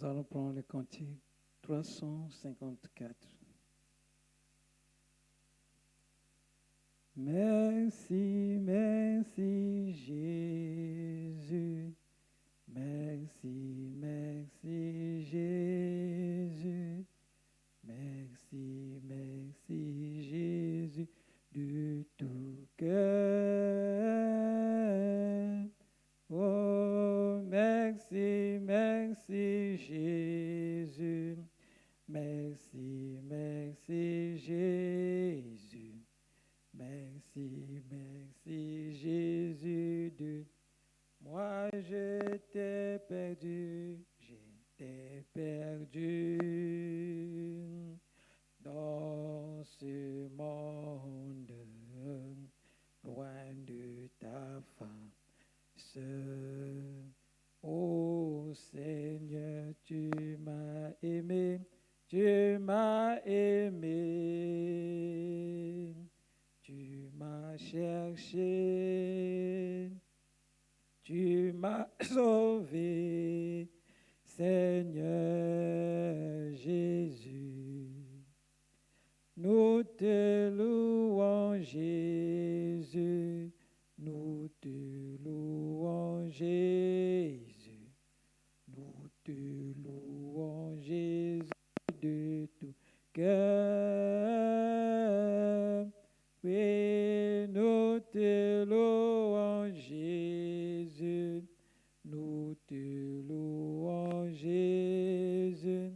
Nous allons prendre le cantique 354. Merci, merci Jésus. Merci, merci Jésus. Merci, merci Jésus de tout cœur. Oh, merci, merci Jésus. Merci, merci Jésus. Merci, merci Jésus de moi j'étais perdu dans ce monde, loin de ta face. Ô Seigneur, tu m'as aimé, tu m'as aimé, tu m'as cherché, tu m'as sauvé, Seigneur Jésus. Nous te louons, Jésus, nous te louons, Jésus, nous te louons, Jésus, de tout cœur. Oui, nous te louons, Jésus, nous te louons, Jésus,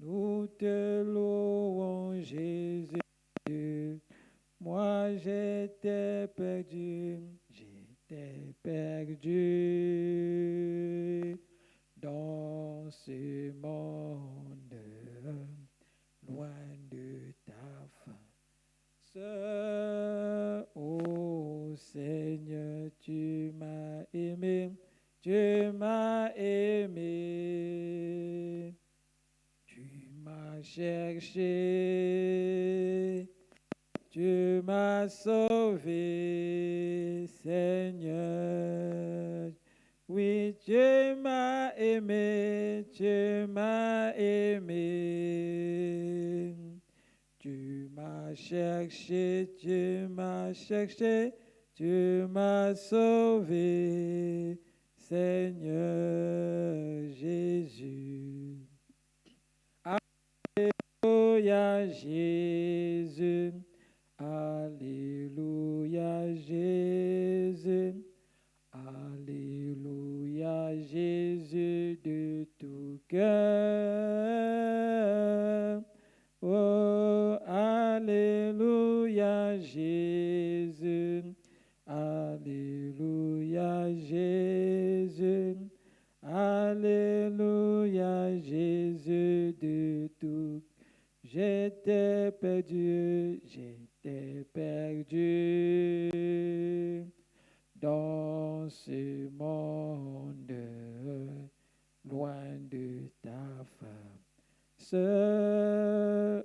nous te louons, Jésus. Moi j'étais perdu dans ce monde, loin de ta face. Ô Seigneur, tu m'as aimé, tu m'as aimé, tu m'as cherché, tu m'as sauvé, Seigneur. Oui, tu m'as aimé, tu m'as aimé. Tu m'as cherché, tu m'as cherché, tu m'as sauvé, Seigneur Jésus. Alléluia Jésus, Alléluia Jésus, Alléluia Jésus de tout cœur. Oh, Alléluia Jésus, Alléluia Jésus, Alléluia Jésus de tout. J'étais perdu dans ce monde, loin de ta face.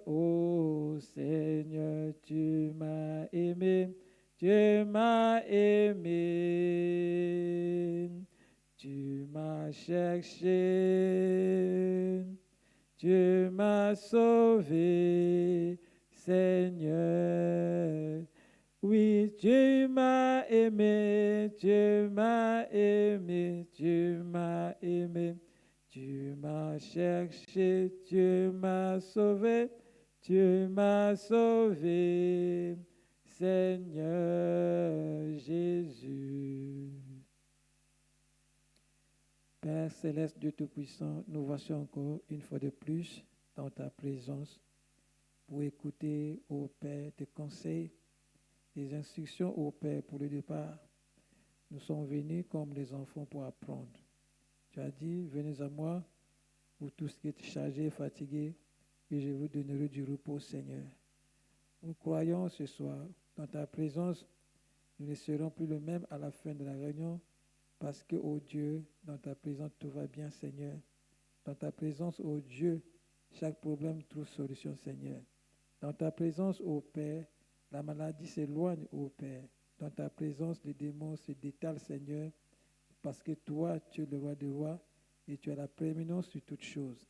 Ô Seigneur, tu m'as aimé, tu m'as aimé, tu m'as cherché, tu m'as sauvé, Seigneur. Oui, tu m'as aimé, tu m'as aimé, tu m'as aimé. Tu m'as cherché, tu m'as sauvé, tu m'as sauvé, Seigneur Jésus. Père céleste, Dieu Tout-Puissant, nous voici encore une fois de plus dans ta présence pour écouter, ô Père, tes conseils, tes instructions, ô Père, pour le départ. Nous sommes venus comme des enfants pour apprendre. Tu as dit, venez à moi, vous tous qui êtes chargés et fatigués, et je vous donnerai du repos, Seigneur. Nous croyons ce soir, dans ta présence, nous ne serons plus le même à la fin de la réunion, parce que, ô Dieu, dans ta présence, tout va bien, Seigneur. Dans ta présence, ô Dieu, chaque problème trouve solution, Seigneur. Dans ta présence, ô Père, la maladie s'éloigne, ô Père. Dans ta présence, les démons se détalent, Seigneur, parce que toi, tu es le roi des rois, et tu as la prééminence sur toutes choses.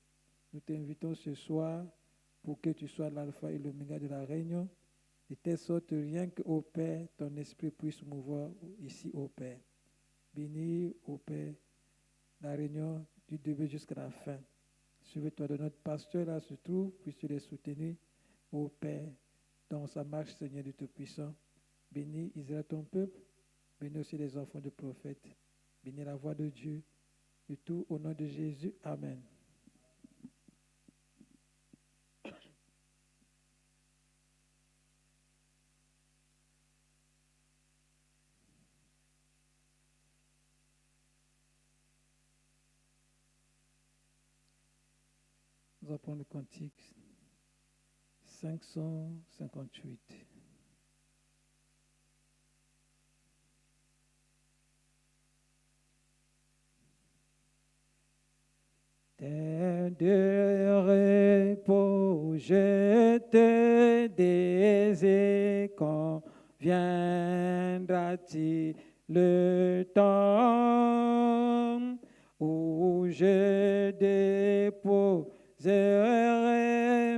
Nous t'invitons ce soir pour que tu sois l'alpha et l'oméga de la réunion, de telle sorte rien que, ô Père, ton esprit puisse mouvoir ici, ô Père. Bénis, ô Père, la réunion du début jusqu'à la fin. Souviens-toi de notre pasteur là se trouve, puisses-tu les soutenir, ô Père, dans sa marche, Seigneur de Tout-Puissant. Bénis Israël, ton peuple. Bénis aussi les enfants de prophètes. Bénis la voix de Dieu. Et tout au nom de Jésus. Amen. Nous allons prendre le cantique 558. Terre de repos, je te désire, quand viendra-t-il le temps où je déposerai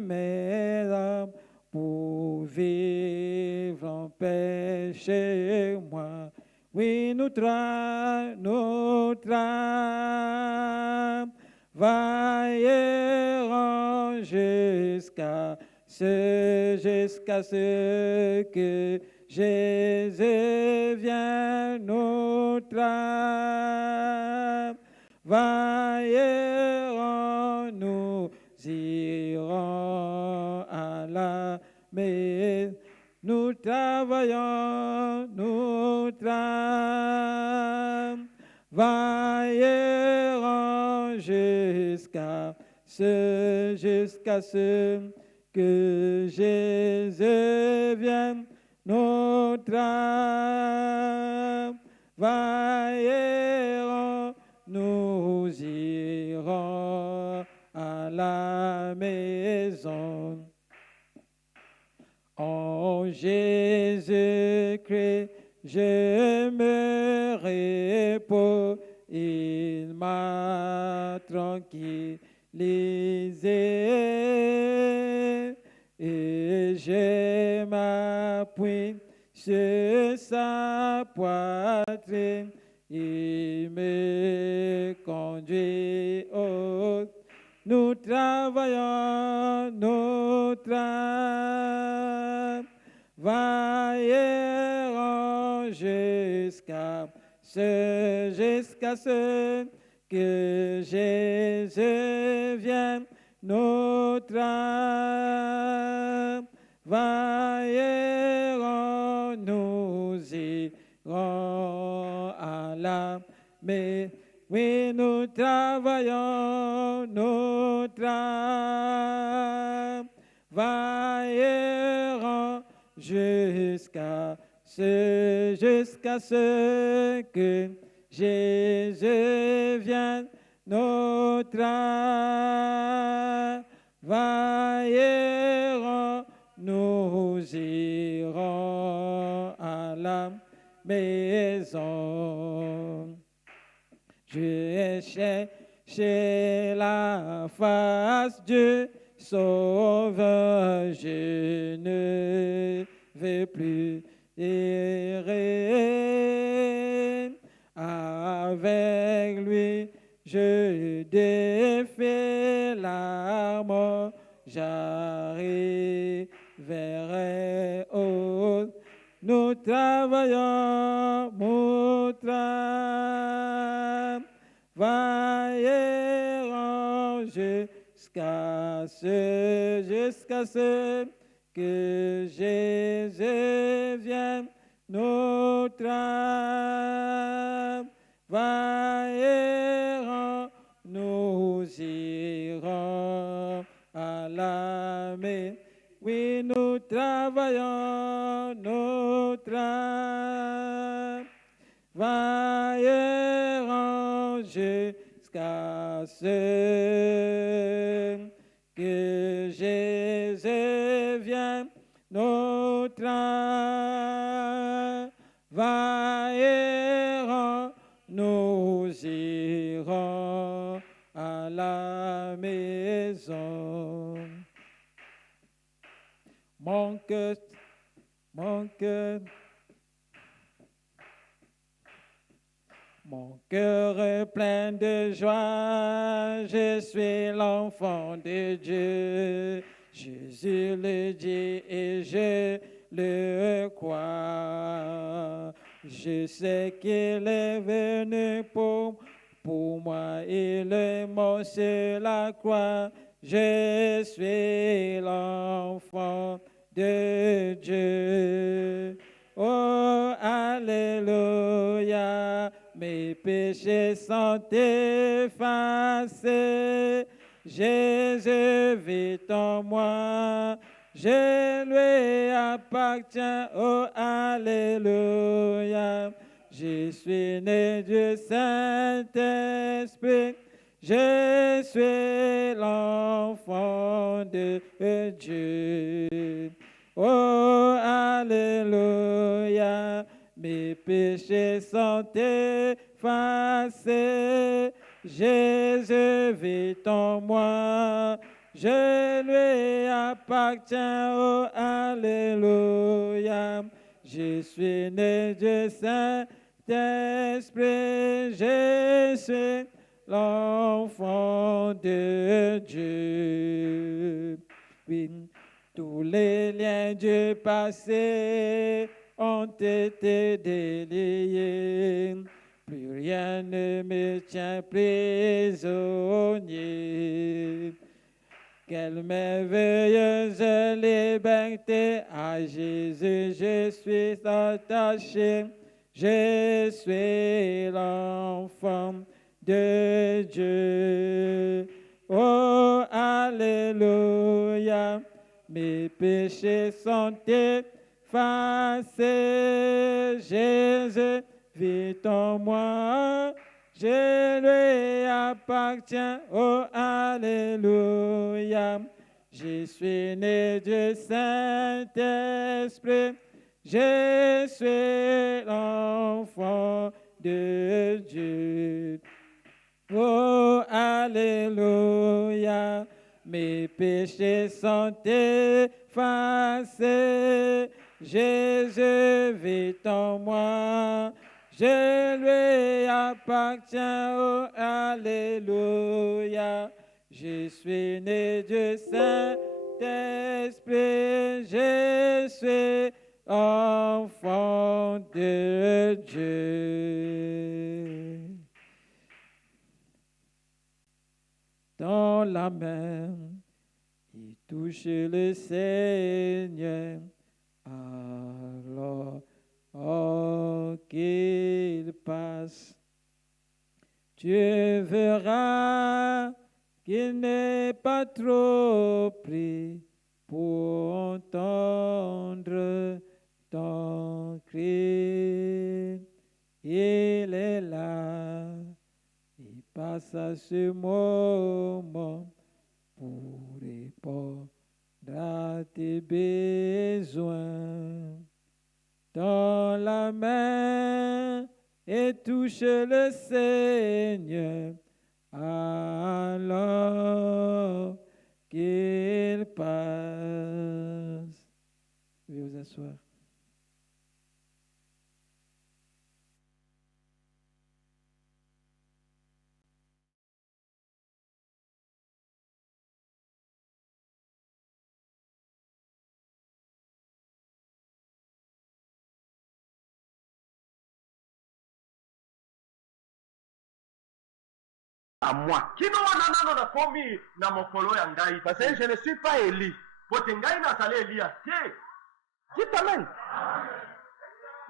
mes âmes pour vivre en paix chez moi. Oui, notre âme vailleront jusqu'à ce que Jésus vienne, notre âme vailleront, nous irons à la maison, nous travaillons, notre âme vailleront jusqu'à ce que Jésus vienne, notre âme vailleront, nous irons à la maison. En Jésus-Christ, je me repose, il m'a tranquillisé et je m'appuie sur sa poitrine, il me conduit au. Nous travaillons, notre âme vailleront jusqu'à ce que Jésus vienne, notre âme vailleront, nous irons à la maison. Oui, nous travaillons, notre âme vailleront jusqu'à ce que Jésus vienne, notre âme vailleront, nous irons à la maison. Je ai cherché la face du Sauveur, je ne vais plus errer. Avec lui, je défie la mort, j'arriverai au. Nous travaillons, notre âme vailleront jusqu'à ce que Jésus vienne, notre âme vailleront, nous irons à la maison. Oui, nous travaillons, notre âme vailleront jusqu'à ce que Jésus vienne, notre âme vailleront, nous irons la maison. Mon cœur, mon cœur, mon cœur est plein de joie, je suis l'enfant de Dieu. Jésus le dit et je le crois. Je sais qu'il est venu pour moi, il est mort sur la croix. Je suis l'enfant de Dieu. Oh, alléluia, mes péchés sont effacés. Jésus vit en moi, je lui appartiens. Oh, alléluia, je suis né du Saint-Esprit. Je suis l'enfant de Dieu. Oh, alléluia, mes péchés sont effacés. Jésus vit en moi, je lui appartiens. Oh, alléluia, je suis né du Saint-Esprit. Je suis l'enfant de Dieu. Oui, tous les liens du passé ont été déliés. Plus rien ne me tient prisonnier. Quelle merveilleuse liberté à Jésus, je suis attaché. Je suis l'enfant de Dieu. Oh, alléluia, mes péchés sont effacés. Jésus vit en moi, je lui appartiens. Oh, alléluia, je suis né du Saint-Esprit. Je suis l'enfant de Dieu. Oh, alléluia, mes péchés sont effacés. Jésus vit en moi, je lui appartiens. Oh, alléluia, je suis né du Saint-Esprit. Je suis enfant de Dieu. Dans la main, il touche le Seigneur, alors qu'il passe. Tu verras qu'il n'est pas trop pris pour entendre ton cri. Il est là, il passe à ce moment pour répondre à tes besoins. Dans la main et touche le Seigneur, alors qu'il passe. Veuillez vous asseoir. À moi. Kino wananano na komi na mokolo ya ngai. Parce que je ne suis pas Élie. Pote ngai na sale Elia. Dites amen.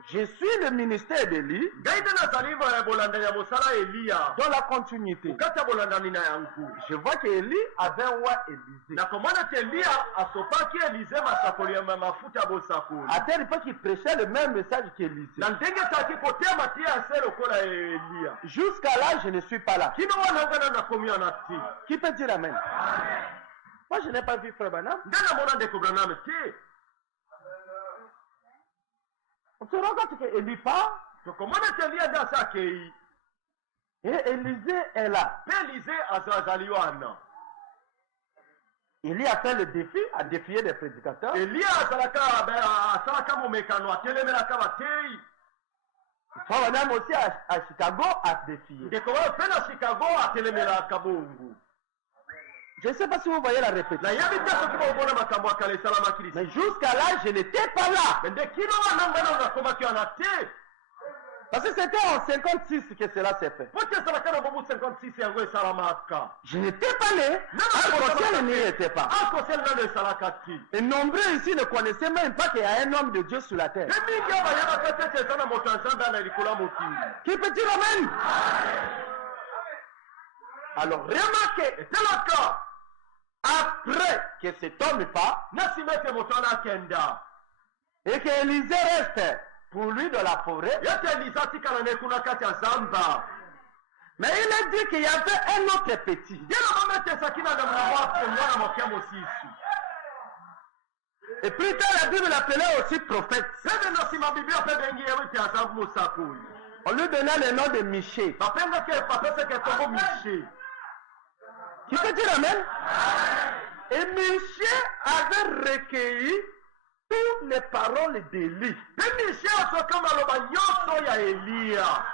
Je suis le ministère d'Élie. Ngai na saliva bolanda ya mosala Elia. Dans la continuité. Ukata bolanda nina yangu. Je vois que Élie avait un roi Élisée. Na komana te Elia asopaki Élisée masakoli ya mafuta bosakoli. À tel point qu'il prêchait le même message qu'Élisée. Na ndenge taki kotea matia selo kola Elia. Jusqu'à là, je ne suis pas là. Kino wanangana na komi anati. Qui peut dire amen? Moi, je n'ai pas vu Frère Branham. Ngana mona ndeko Branham te. On se rend compte que Élie part. To komana te Elia nda sakei. Et Élisée est là. mpe elize azali wana. Il y a fait le défi, à défier des prédicateurs. Eliya asalaka momekano atelemelaka bateyi. Frère Branham aussi à Chicago a défié. ndeko oyo mpe na chicago atelemelaka bongo. Je ne sais pas si vous voyez la répétition. nayebi te soki baomona makambo ya kala esalamaki Mais lisusu. jusqu'à là, je n'étais pas là. me nde kino wana ngai nano nakomaki wana te. Parce que c'était en 56 que cela s'est fait. po te esalaka na bobu 56 yango esalamaka. Je n'étais pas né. Akosiel n'y était pas. akosiel nano esalaka ti. Et nombreux ici ne connaissaient même pas qu'il y a un homme de Dieu sur la terre. mpe mingi oyo bayebaka te ete eza na moto ya nzambe ana likolo ya mokili. Qui peut dire Amen? Alors remarquez, etelaka après que cet homme part, na nsima ete moto wana akenda et que Élisée reste pour lui dans la forêt, ete eliza atikala na ekuna kati ya zamba. mais il a dit qu'il y avait un autre petit. nde na mametesaki na mwana moke ya mosisu. Et plus tard, la Bible l'appelait aussi prophète. pembe na nsima biblia mpe bengi ye ete aza mosakoli. On lui donnait le nom de Miché. bapesaki etongo mishe. Qui peut dire Amen? Et Miché avait recueilli toutes les paroles d'Élie. mpe mishe asoka maloba nyonso ya eliya.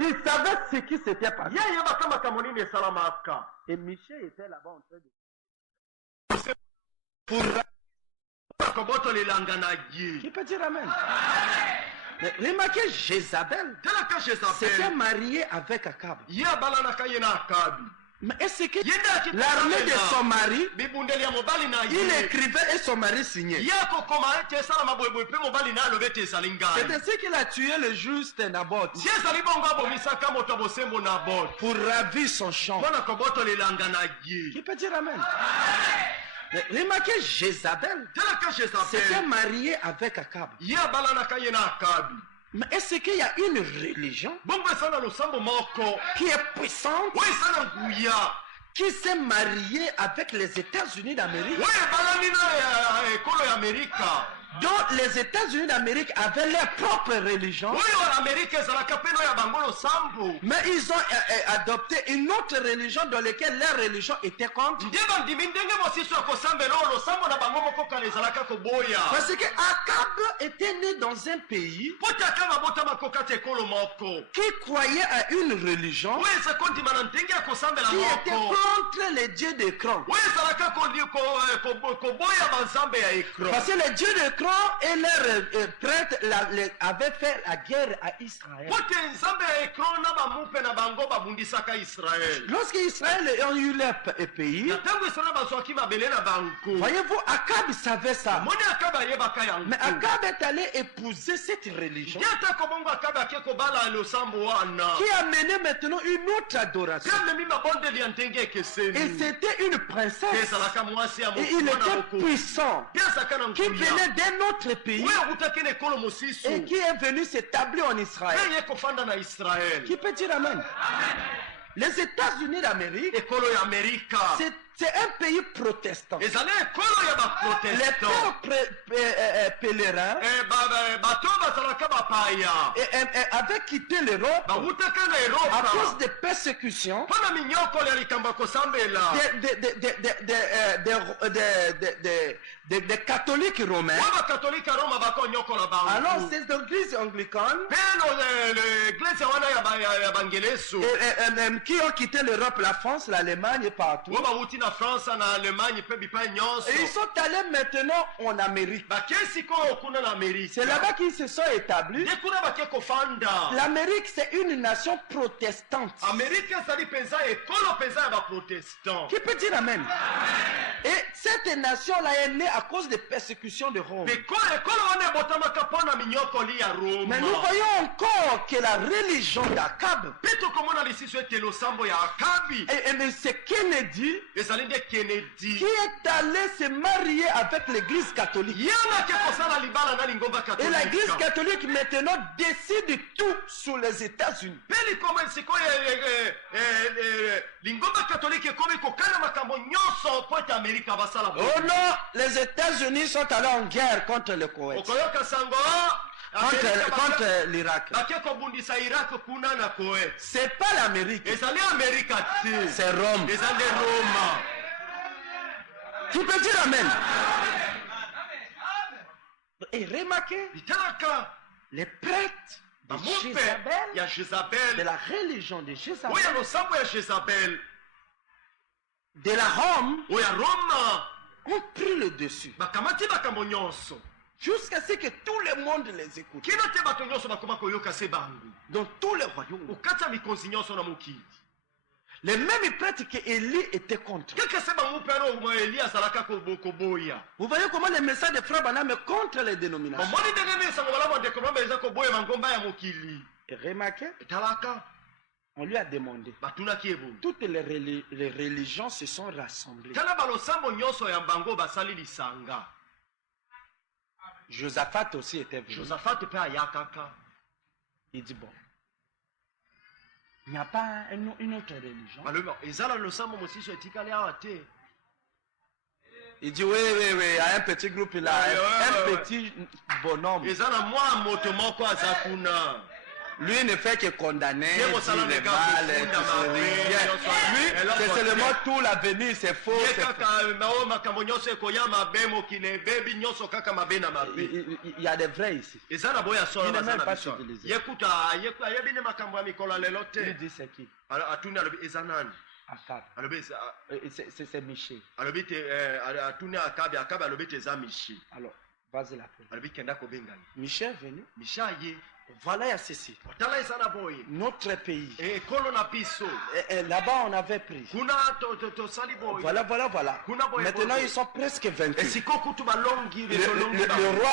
Il savait ce qui s'était passé. ye yebaka makambo nini esalamaka. Et Miché était là-bas en train de... bakobotolelanga na ye. Qui peut dire Amen? Mais remarquez, Jézabel telaka s'était jezabel marié avec Akab. ye abalanaka ye na akabi. Mais est-ce que ye nde akitaka l'armée de son mari, bibundeli ya mobali na il ye écrivait et son mari signait? ye akokoma ete esalama boyeboye mpe mobali na alobi ete ezali C'est ngai. ainsi qu'il a tué le juste Naboth ye ezali bongo abomisaka moto ya bosembo na bote pour ravir son champ. mpo na kobotolelanga na Qui ye. peut dire Amen? Mais remarquez, Jézabel telaka s'était jezabel marié avec Akab. ye abalanaka ye na akabi. Mais est-ce qu'il y a une religion bongo eza na losambo moko qui est puissante, oyo eza na nguya qui s'est mariée avec les États-Unis d'Amérique, oyo ebalani na ekolo ya amerika dont les États-Unis d'Amérique avaient leur propre religion, oyo amerika ezalaka mpe na oyo ya bango losambo. mais ils ont adopté une autre religion dans laquelle leur religion était contre. nde bandimi ndenge mosusu ya kosambela oyo losambo na bango moko kala ezalaka koboya. Parce que Akab était né dans un pays po te aka babotamako kati ekolo moko qui croyait à une religion oyo eza kondima na ndenge ya kosambela qui était moko contre les dieux d'écran. oyo ezalaka koboya banzambe ya ekran. Parce que les dieux d'écran et leurs prêtres avaient fait la guerre à Israël. po te nzambe ya ekran na bamupe na bango babundisaka israele. Lorsque Israël a eu leur pays, na ntango israele bazwaki mabele na bango voyez-vous, Akab savait ça. moni akabe ayebaka Mais yango. Akab est allé épouser cette religion nde atako bongo akabe ake kobala losambo wana qui a mené maintenant une autre adoration. mpe amemi mabondeli ya ndenge Et ekeseni. c'était une te princesse. ezalaka mwasi ya Et il mwana était moko puissant, mpe azalaka na qui nguya venait d'un autre pays oyo akutaki na ekolo mosusu et qui est venu s'établir en mpe Israël. ye kofanda na israele. Qui peut dire Amen? Les États-Unis d'Amérique, ekolo ya amerika c'est un pays protestant. ezali ekolo ya Les baprotestant. pères pèlerins bato bazalaka bapaya avaient quitté l'Europe bawutaka na à cause eropa des persécutions mpo na minyokolo ya likambo ya kosambela des catholiques romains. oyo bakatolika roma bakonyokola Alors bango ces églises anglicanes mpe eglise wana ya bangeleso qui ont quitté l'Europe, la France, l'Allemagne et partout. oyo bawuti na france na allemagne mpe bipai nyonso Et ils sont allés maintenant en Amérique. bakesi koyo kuna na amerika. C'est là-bas qu'ils se sont établis. nde kuna bake kofanda. L'Amérique, c'est une nation protestante. amerika ezali mpenza ekolo mpenza ya baprotestant. Qui peut dire Amen? Et cette nation-là est née à cause des persécutions de Rome. ekolo wana ebotamaka mpo na minyokoli ya Mais nous roma. voyons encore que la religion d'Akab, mpe tokomona lisusu ete losambo ya akabi et c'est Kennedy ezali nde kennedy qui est allé se marier avec l'église catholique. ye nake kosala libala na lingomba Et l'église katolika. catholique maintenant décide tout sur les États-Unis. mpe likoma sikoyo lingomba katolika ekomi kokana makambo nyonso mpo ete amerika basala Oh non, les États-Unis sont allés en guerre contre le Koweït. okoyoka sango contre l'Irak. bake kobundisa Irak kuna na Koweït. C'est pas l'Amérique, Ezali Amerika te. c'est Rome. Ezali Roma. Tu peux dire Amen. Et remarquez, Bitalaka. les prêtres de Bamoupe Jézabel, ya de Jezabel. la religion de Jézabel, Oya losambo ya Jezabel. de la Rome, Oya Roma. ont pris le dessus. Bakamati bakambo nyonso. Jusqu'à ce que tout le monde les écoute. Kino te bato nyonso bakoma koyoka se bangu. Dans tous les royaumes. Ukata mikonzi nyonso na mokili. Les mêmes prêtres que Élie était contre. Keke se bamupe ano mo Elia azalaka koboya. Vous voyez comment les messages de Frère Branham est contre les dénominations. Omoni ndenge nini sango malamu ndeko nombe eza koboya mangomba ya mokili. Et remarquez, Talaka on lui a demandé. batunaki ebo. Toutes les religions se sont rassemblées. Tala balosambo nyonso ya mbango basali lisanga. Josaphat aussi était venu. Josaphat pe ayakaka. Il dit bon, il n'y a pas une autre religion. Baloba ezala losambo mosiso etikali awa te. Il dit oui, il y a un petit groupe là, un petit bonhomme. Ezala mwa moto moko azakuna. Lui ne fait que condamner, Dieu dire mosala le neka mal, kufunda tout ça. mabe, Lui, nyonso. c'est seulement tout l'avenir, c'est faux. Ye c'est faux. kaka mao makambo nyonso ekoya mabe mokili ebebi nyonso kaka mabe na mabe. Il y a des vrais ici. Eza na boya solo Il n'est baza même na pas biso. civilisé. Yekuta ayebi ne makambo ya mikolo ya lelo te. Il dit c'est qui? Atuni alobi eza nani? Akab. Alobi C'est Michel. alobi te atuni akabi alobi te eza mishi. Alors, vas-y l'appeler. Alobi kenda kobengani. Michel est venu. Misha ye. Voilà, il y a ceci. Otala eza na boye. Notre pays. Ekolo na biso. Et là-bas, on avait pris. Kuna to sali boye. Voilà. Kuna boye. Maintenant, ils sont presque vaincus. Esiko kutu balongi Le roi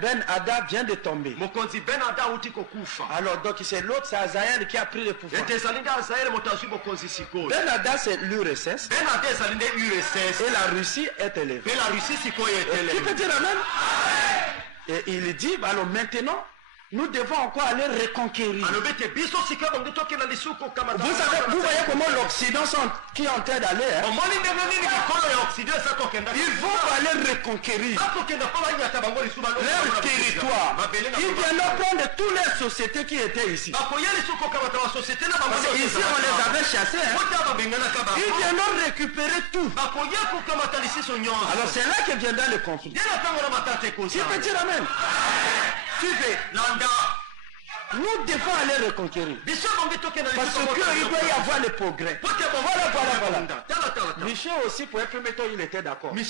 Ben Hadad vient de tomber. Mokonzi Ben Hadad uti kokufa. Alors, donc, c'est l'autre, c'est Azaël qui a pris le pouvoir. Ete salinda Azaël motazu mokonzi sikoyo. Ben Hadad, c'est l'URSS. Ben Hadad salinde URSS. Et la Russie est élevée. Et la Russie sikoyo est Tu élevée. peux dire Amen? Et il dit, alors maintenant, nous devons encore aller reconquérir. Vous savez, Vous voyez comment l'Occident qui est en train d'aller. Hein? Ils vont aller reconquérir leur territoire. Ils viendront prendre toutes les sociétés qui étaient ici. Parce que ici, on les avait chassés. Hein? Ils viendront récupérer tout. Alors c'est là que viendra le conflit. Tu peux dire Amen? Suivez. Nous devons aller reconquérir. Parce qu'il doit y avoir le progrès. Voilà. Michel aussi, pour un premier temps, il était d'accord. Il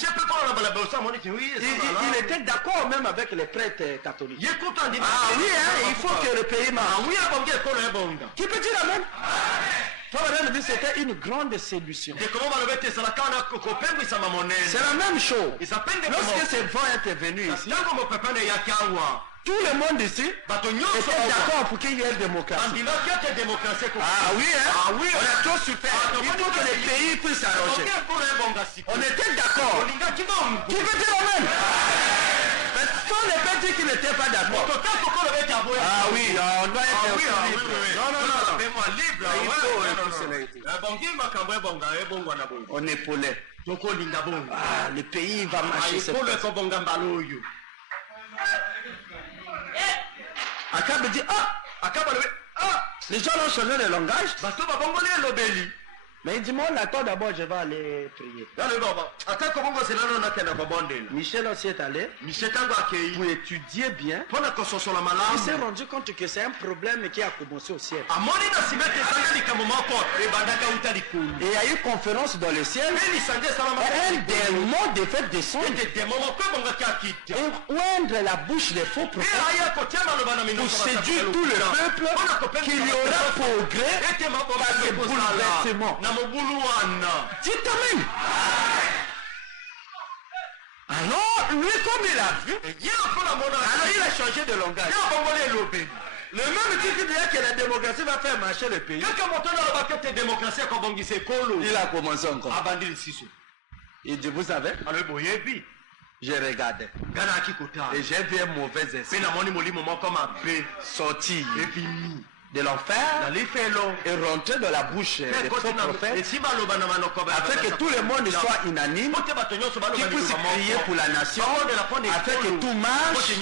était d'accord même avec les prêtres catholiques. Ah oui, hein, il faut que le pays marche. Qui peut dire Amen? C'était une grande séduction. C'est la même chose. Lorsque ces vents étaient venus ici, tout le monde ici était d'accord pour qu'il y ait une démocratie. Ah oui, hein? On a tout super. Il faut que les pays puissent s'arranger. On était d'accord. Qui veut dire Amen? Mais ce sont les petits qui n'étaient pas d'accord. Ah oui, on doit être libre. Non. On est polais. Ah, le pays va marcher. Akab dit les gens ont changé de langage. Mais il dit moi d'accord, d'abord je vais aller prier. Michel aussi est allé pour étudier bien. Il s'est rendu compte que c'est un problème qui a commencé au ciel. Et il y a eu conférence dans le ciel. Un démon de fait descendre et oindre la bouche des faux prophètes pour séduire tout le peuple qu'il y aura progrès par les bouleversements. Dites Amen. Alors, lui, comme il a vu, alors il a changé de langage. Le même type qui dit que la démocratie va faire marcher le pays. Il a commencé encore. Il dit, vous savez, j'ai regardé. Et j'ai vu un mauvais esprit sortir de l'enfer et rentrer dans la bouche des faux prophètes afin que tout le monde soit unanime, qu'il puisse prier pour la nation, afin que tout marche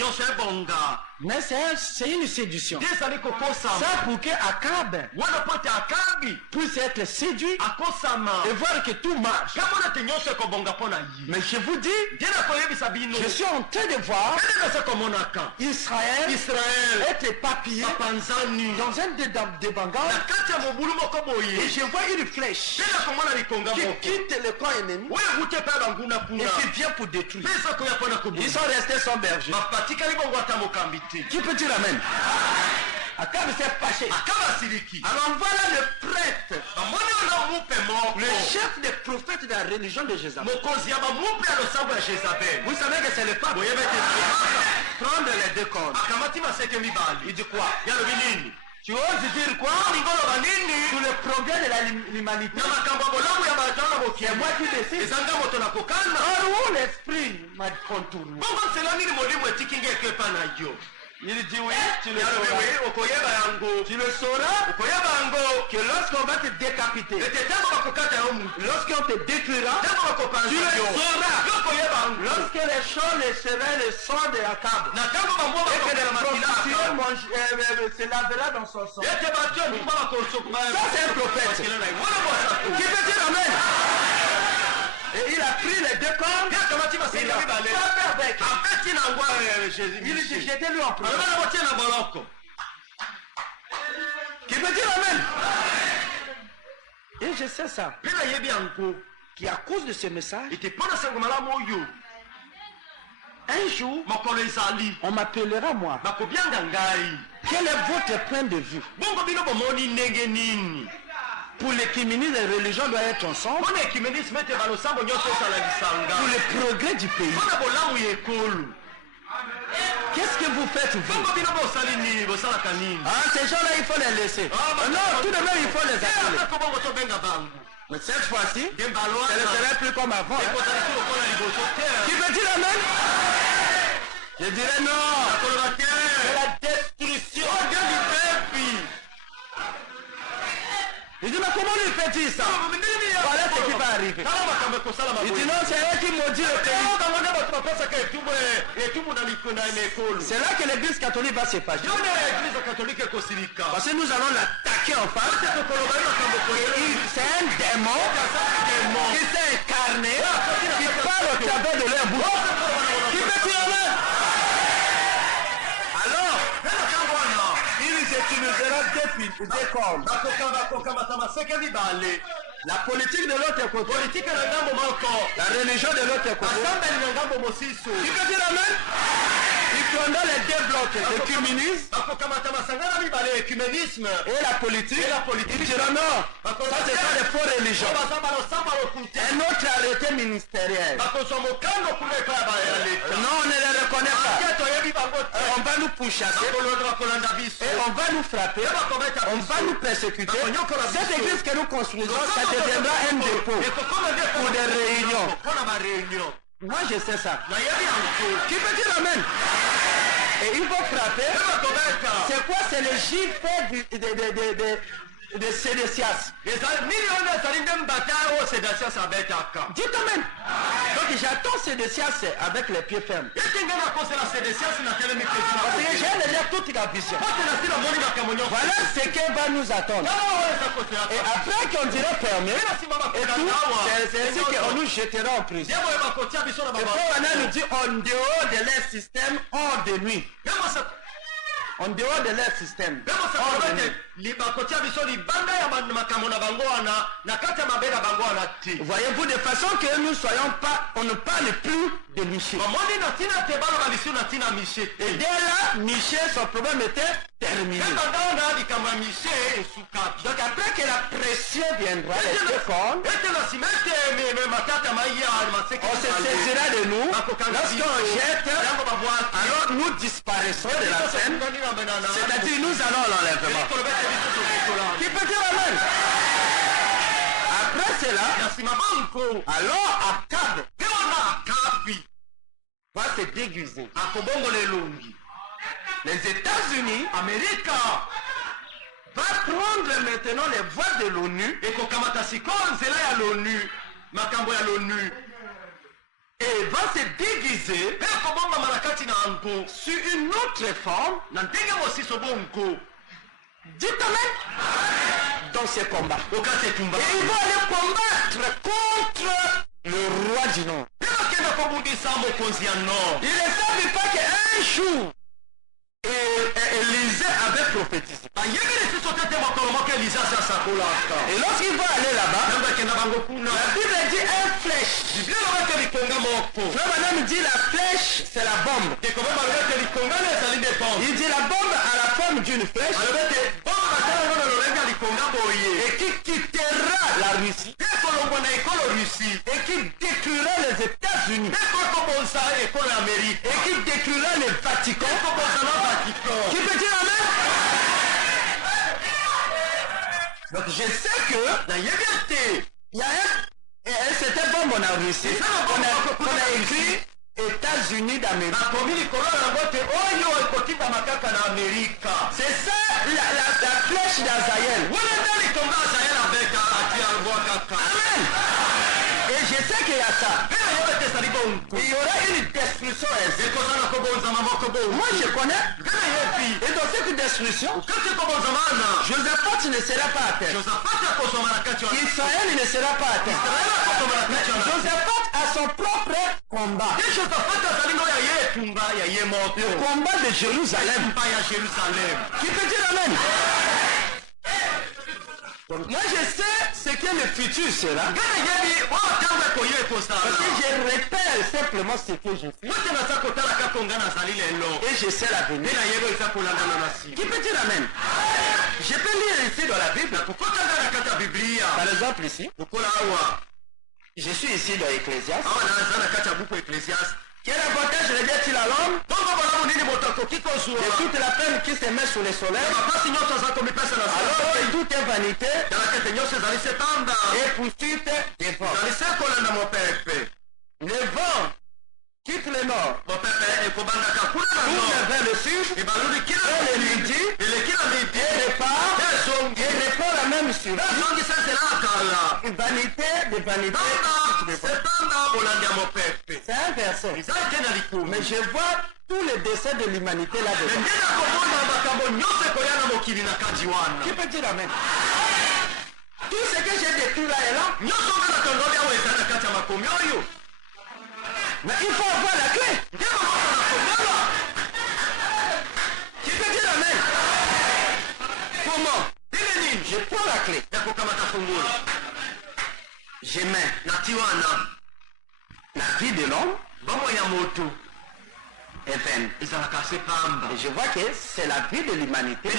Mais c'est une séduction. Desali kokosama. Ça pour que Akab Wana pote akabi. puisse être séduit Akosama. et voir que tout marche. Kamona te nyonso ekobonga pona yi. Mais je vous dis, Dena koyebisa bino. je suis en train de voir Kende kase komonaka. Israël Israël. être éparpillé Papanzani. dans un débangage Na kati ya mobulu moko et boye. je vois une flèche Tena komona likonga qui moko. quitte le camp ennemi Oyo ewute pe banguna et kuna. qui vient pour détruire. Pesa koya pona Ils kobunda. sont restés sans berger. Bapatikali bongo ata mokambi te. Qui peut dire amen? Akab s'est fâché. Akaba siliki. Alors voilà le prêtre, Bamoni ona mupe moko. le chef des prophètes de la religion de Jézabel. Mokonzi ya bamupe ya losambo ya Jezabel. Vous savez que c'est le pape. Boyebe te Prendre les deux cordes. akamati maseke mibali. Il dit quoi? Yalobi nini? Tu oses dire quoi? Ngoloba nini? Sur le progrès de l'humanité. Na makambo ya bolamu ya bato na C'est bokiemo. moi qui décide. Ezanga moto na kokana. Or où l'esprit m'a contourné. Bongo nsela nini molimo etiki nge ekepa na yo. Il dit oui, tu le Yalobi sauras. we okoyeba yango. Tu le sauras Okoyeba yango. que lorsqu'on va te décapiter, Ete ntango bakokata yo mutu. lorsqu'on te détruira, Ntango bakopanza tu le yo. sauras. Yo okoyeba yango. Lorsque les champs les seraient le sang de Akab, Na ntango bamwa et que les bakokela makila prostituées se lavera dans son sang. ete bato ya ndumba bakosokuma. Ça, c'est un prophète. Wana mosako. Qui peut dire amen? Et il a pris les deux cordes, Mpe akamati il maseke a mibale. frappé avec. Abeti na ngwa Il dit, jetez-lui en prison. alobana botie na boloko. Qui peut dire amen? Et je sais ça. Mpe nayebi yango. Qu'à cause de ce message, Ete mpo na sango malamu oyo. un jour, Mokolo ezali. on m'appellera moi. Bakobianga ngai. Quel est votre point de vue? Bongo bino bomoni ndenge nini? Pour l'écuménisme, les religions doivent être ensemble. Mpona ekimenisme ete balosambo nyonso esala lisanga. Pour le progrès du pays. Mpona bolamu ya ekolo. Qu'est-ce que vous faites, vous? Bongo bino bosali nini? Bosalaka nini? Ah, ces gens-là, il faut les laisser. bah, Non, tout de même, il faut les appeler. Ata bongo tobenga bango. Mais cette fois-ci, Demba ça ne alwana. serait plus comme avant. hein. Ekozali ti lokola liboso Qui te. veut dire amen? Je dirais non. Nakoloba te. C'est la destruction du peuple. Il dit, mais comment lui fait-il ça? Voilà ce qui va arriver. Tala makambo ekosala Il dit, maboye. non, c'est eux qui maudit le pays. Bango bato bapesaka etumbu na ekolo. C'est là que l'église catholique va se fâcher. Yone eglise katolike ekosilika. Parce que nous allons l'attaquer en face. Tokoloba ye makambo koyela. C'est un démon qui s'est incarné, qui parle au travers de leur bouche. Qui peut dire amen? Alors, ils utiliseront deux cordes. bakokamata maseke mibale. La politique de l'autre côté, Politike na ngambo moko. la religion de l'autre côté. Asambeli na ngambo mosusu. Qui peut dire amen? Ils prendront les deux blocs, l'écuménisme Bakokamata masangana mibale ecumenisme. et la politique. Ils diront non, ça c'est pas des faux religions. Baza balosamba lokuta. Un autre arrêté ministériel. Bakozwa mokando kuna epai ya leta. Non, on ne les reconnaît pas. Ate toyebi bango te. On va nous pourchasser bakolanda biso. et on va nous frapper. On va nous persécuter. Cette église que nous construisons, ça deviendra un dépôt pour des réunions. mpona baréunion. Moi, je sais ça. nayebi yango. Qui peut dire amen? Et ils vont frapper. bakobeta. C'est quoi? C'est le gifle de Sédécias. nini oyo ezali nde mbata oyo sedasias abetaka. Dites amen. Donc j'attends Sédécias avec les pieds fermes. ete ngai nakosela sedasias natelemi Parce que j'ai déjà toute la vision. pote nasi namoni makambo nyonso. Voilà ce qui va nous attendre. tala oyo eza kosela Et après qu'on dira fermé, et tout, c'est ainsi qu'on nous jettera en prison. ye boye bakotia biso na Et Paul Anna nous dit en dehors de leur système, hors de nuit. En dehors de leur système. Hors de nuit. bakotia biso libanda ya makambo na bango wana na kati ya mabe na bango wana te. Voyez-vous, de façon que nous soyons pas, on ne parle plus de Michel. bamoni na ntina te baloba biso na ntina mishe te. Et dès là, Michel, son problème était terminé. ebanda wana likambo ya mishe esukaki. Donc après que la pression viendra, les deux cornes, ete na nsima ete matata maiya maseke on se saisira de nous. Lorsqu'on jette, yango babwaki. alors nous disparaissons de la scène. C'est-à-dire nous allons à l'enlèvement. Qui peut dire amen? Après cela, na nsima banko alors Akab mpe wana akabi va se déguiser. akobongola elongi. Les États-Unis amerika va prendre maintenant les voix de l'ONU ekokamata sikoyo nzela ya l'onu makambo ya l'onu et va se déguiser sur une autre forme. Dites amen. Dans ces combats. Et il va aller combattre contre le roi du Nord. Il ne savait pas qu'un jour, Élisée avait prophétisé. Et lorsqu'il va aller là-bas, la Bible dit un flèche. Frère Madame dit la flèche, c'est la bombe. Il dit la bombe a la forme d'une flèche et qui quittera la Russie et qui détruira les États-Unis et qui détruira le Vatican. Qui peut dire amen? Donc je sais que il y a cette bombe en Russie. On a écrit États-Unis d'Amérique. C'est ça la flèche d'Azaël. Amen. Et je sais qu'il y a ça. Il y aura une destruction. Moi je connais. Et dans cette destruction, Josaphat ne sera pas à terre. Israël ne sera pas à terre. Josaphat a son propre combat. Le combat de Jérusalem. Qui peut dire amen? Donc, moi je sais ce que le futur sera. Parce que je répète simplement ce que je fais. Et je sais l'avenir. Qui peut dire amen? Je peux lire ici dans la Bible. Par exemple ici. Je suis ici dans Ecclésiaste. Quel avantage revient-il à l'homme de toute la peine qui se met sous le soleil, alors que tout est vanité et poursuite des vents? Le vent quitte le nord, tourne vers le sud, et le midi, et repart, et reprend la même sur une vanité de vanité. C'est un verset. Mais je vois tous les décès de l'humanité là-dedans. Qui peut dire amen? Tout ce que j'ai décrit là est là. Mais il faut avoir la clé. Qui peut dire amen? Comment? Je prends la clé. Je mets la vie de l'homme est vaine. Et je vois que c'est la vie de l'humanité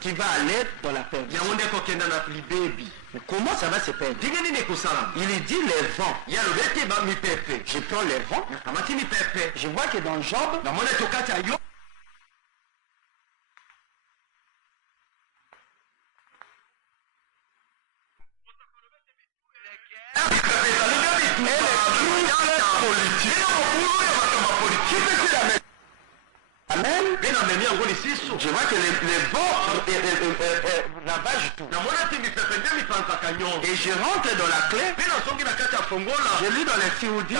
qui va aller dans la perdition. Mais comment ça va se perdre? Il dit les vents. Je prends les vents. Je vois que dans Job, amen. Je vois que les vents ravagent tout. Et je rentre dans la clé. Je lis dans les Théodis. Il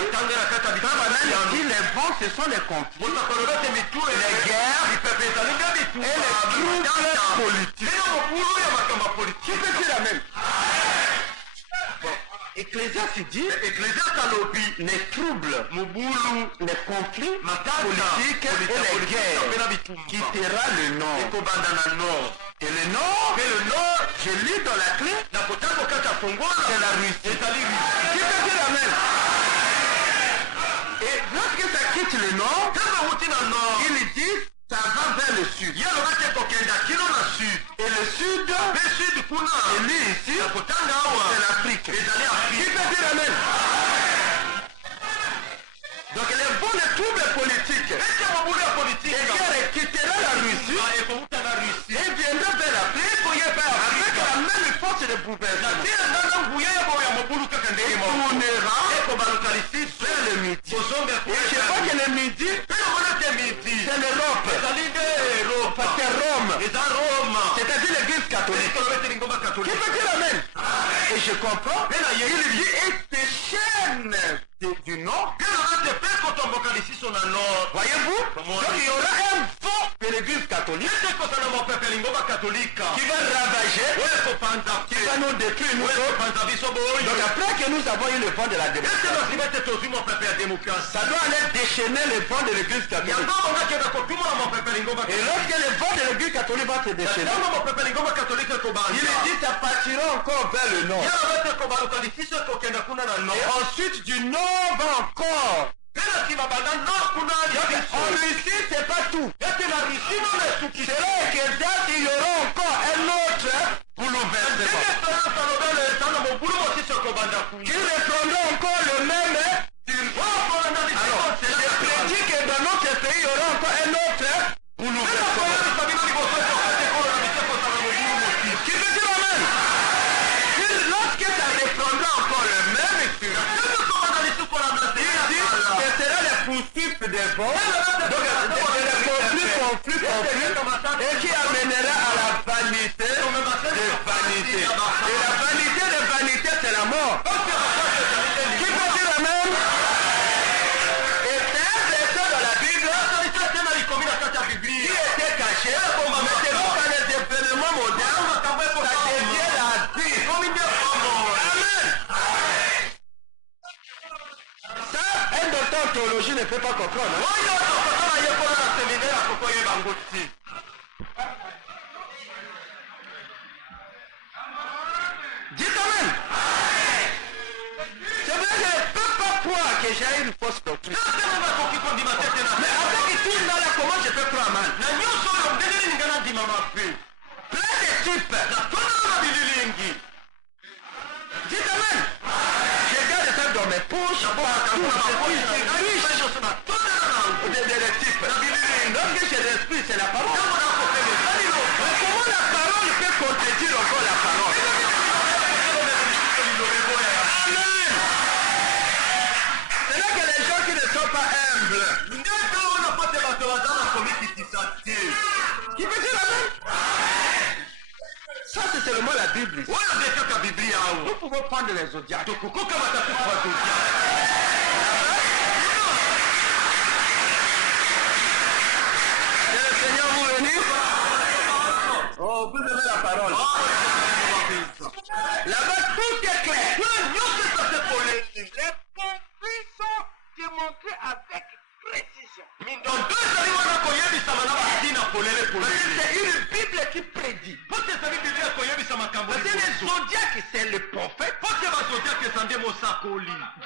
dit les vents, ce sont les conflits, les guerres et les troubles politiques. Qui peut dire amen? Ecclésiaste dit, les troubles, les conflits politiques et les guerres quittera le nord. Et le nord, je lis dans la clé, c'est la Russie. Qui peut dire amen? Et lorsque ça quitte le nord, il dit, ça va vers le sud. Et le sud, et lui ici, c'est l'Afrique. Qui peut dire amen? Donc les bons troubles politiques, et guerre quittera la Russie et viendra vers l'Afrique avec la même force de bouleversement. Et tournera vers le midi. Et je vois que le midi, c'est l'Europe. Parce que Rome, c'est-à-dire l'église catholique. Qui peut dire amen? Et je comprends. Il dit, et péchèrent reine du Nord. Voyez-vous? Donc il y aura un vent de l'église catholique qui va ravager, qui va nous détruire nous autres. Donc après que nous avons eu le vent de la démocratie, ça doit aller déchaîner le vent de l'église catholique. Et lorsque le vent de l'église catholique va se déchaîner, il dit ça partira encore vers le nord. Et ensuite du nord va encore. En Russie, c'est pas tout. C'est là que date, il y aura encore un autre bouleversement. Qui reprendra encore le même. Alors, je prédis que dans notre pays, il y aura encore un autre bouleversement. Qui veut dire amen? Lorsque ça reprendra encore le même expérience, ce sera les poursuites des vents, donc conflit, et qui amènera à la vanité des vanités. Et la vanité des vanités, c'est la mort. Qui peut dire amen? Et c'est un verset dans la Bible qui était caché, maintenant par les événements modernes, ça devient la Bible. Amen. Ça, un docteur en théologie ne peut pas comprendre. Dites amen. C'est vrai que je ne peux pas croire que j'ai une fausse doctrine. Mais après qu'il tourne dans la comment je peux croire man? Plein de types. Dites amen. Je garde ça dans mes poches. Partout. Je suis riche. Des types. Lorsque j'ai l'esprit, c'est la parole. Mais comment la parole peut contredire encore la parole? Amen. C'est là que les gens qui ne sont pas humbles. Qui peut dire amen? Ça c'est seulement la Bible. Nous pouvons prendre les zodiacs. Que le Seigneur vous bénisse. Oh, vous aimez la parole. Là-bas, tout est clair. Les conflits sont démontrés avec précision. C'est une Bible qui prédit. Parce que les zodiacs, c'est le prophète.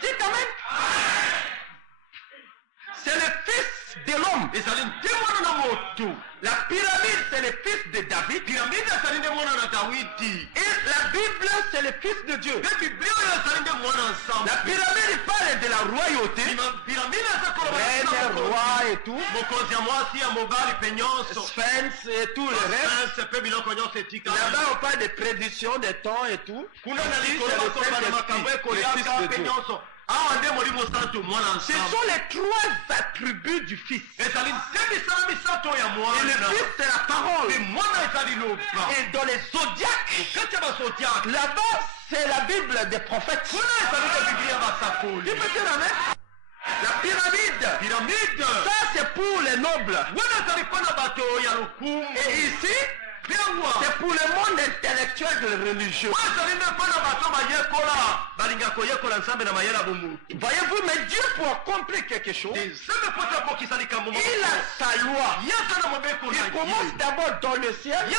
Dites amen. C'est le fils de l'homme. La pyramide, c'est le fils de David. Et la Bible, c'est le fils de Dieu. La pyramide parle de la royauté. Reine, roi et tout. Sphinx et tout le reste. Là-bas, on parle de prédiction des temps et tout. Ici, c'est le fils de Dieu. Ce sont les trois attributs du Fils. Et le Fils, c'est la parole. Et dans les zodiacs, là-bas, c'est la Bible des prophètes. Tu peux dire amen? La pyramide, ça c'est pour les nobles. Et ici, c'est pour le monde intellectuel et religieux. Voyez-vous, mais Dieu pour accomplir quelque chose, il a sa loi. Il commence d'abord dans le ciel et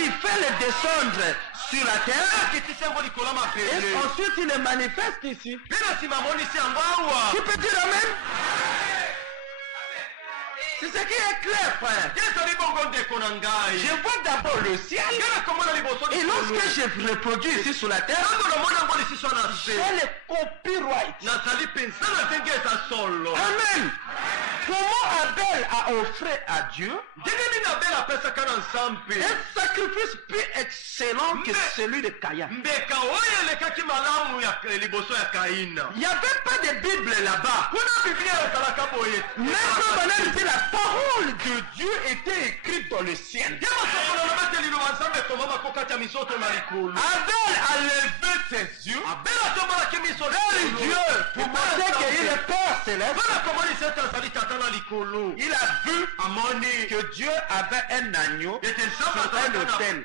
il fait le descendre sur la terre. Et ensuite il le manifeste ici. Tu peux dire amen? C'est ce qui est clair, frère. Je vois d'abord le ciel. Et lorsque je reproduis ici sur la terre, j'ai le copyright. Amen. Comment Abel a offert à Dieu un sacrifice plus excellent que celui de Caïn. Il n'y avait pas de Bible là-bas. Mais la parole de Dieu était écrite dans le ciel. Abel a levé ses yeux vers Dieu pour montrer qu'il est Père céleste. Il a vu que Dieu avait un agneau sur un autel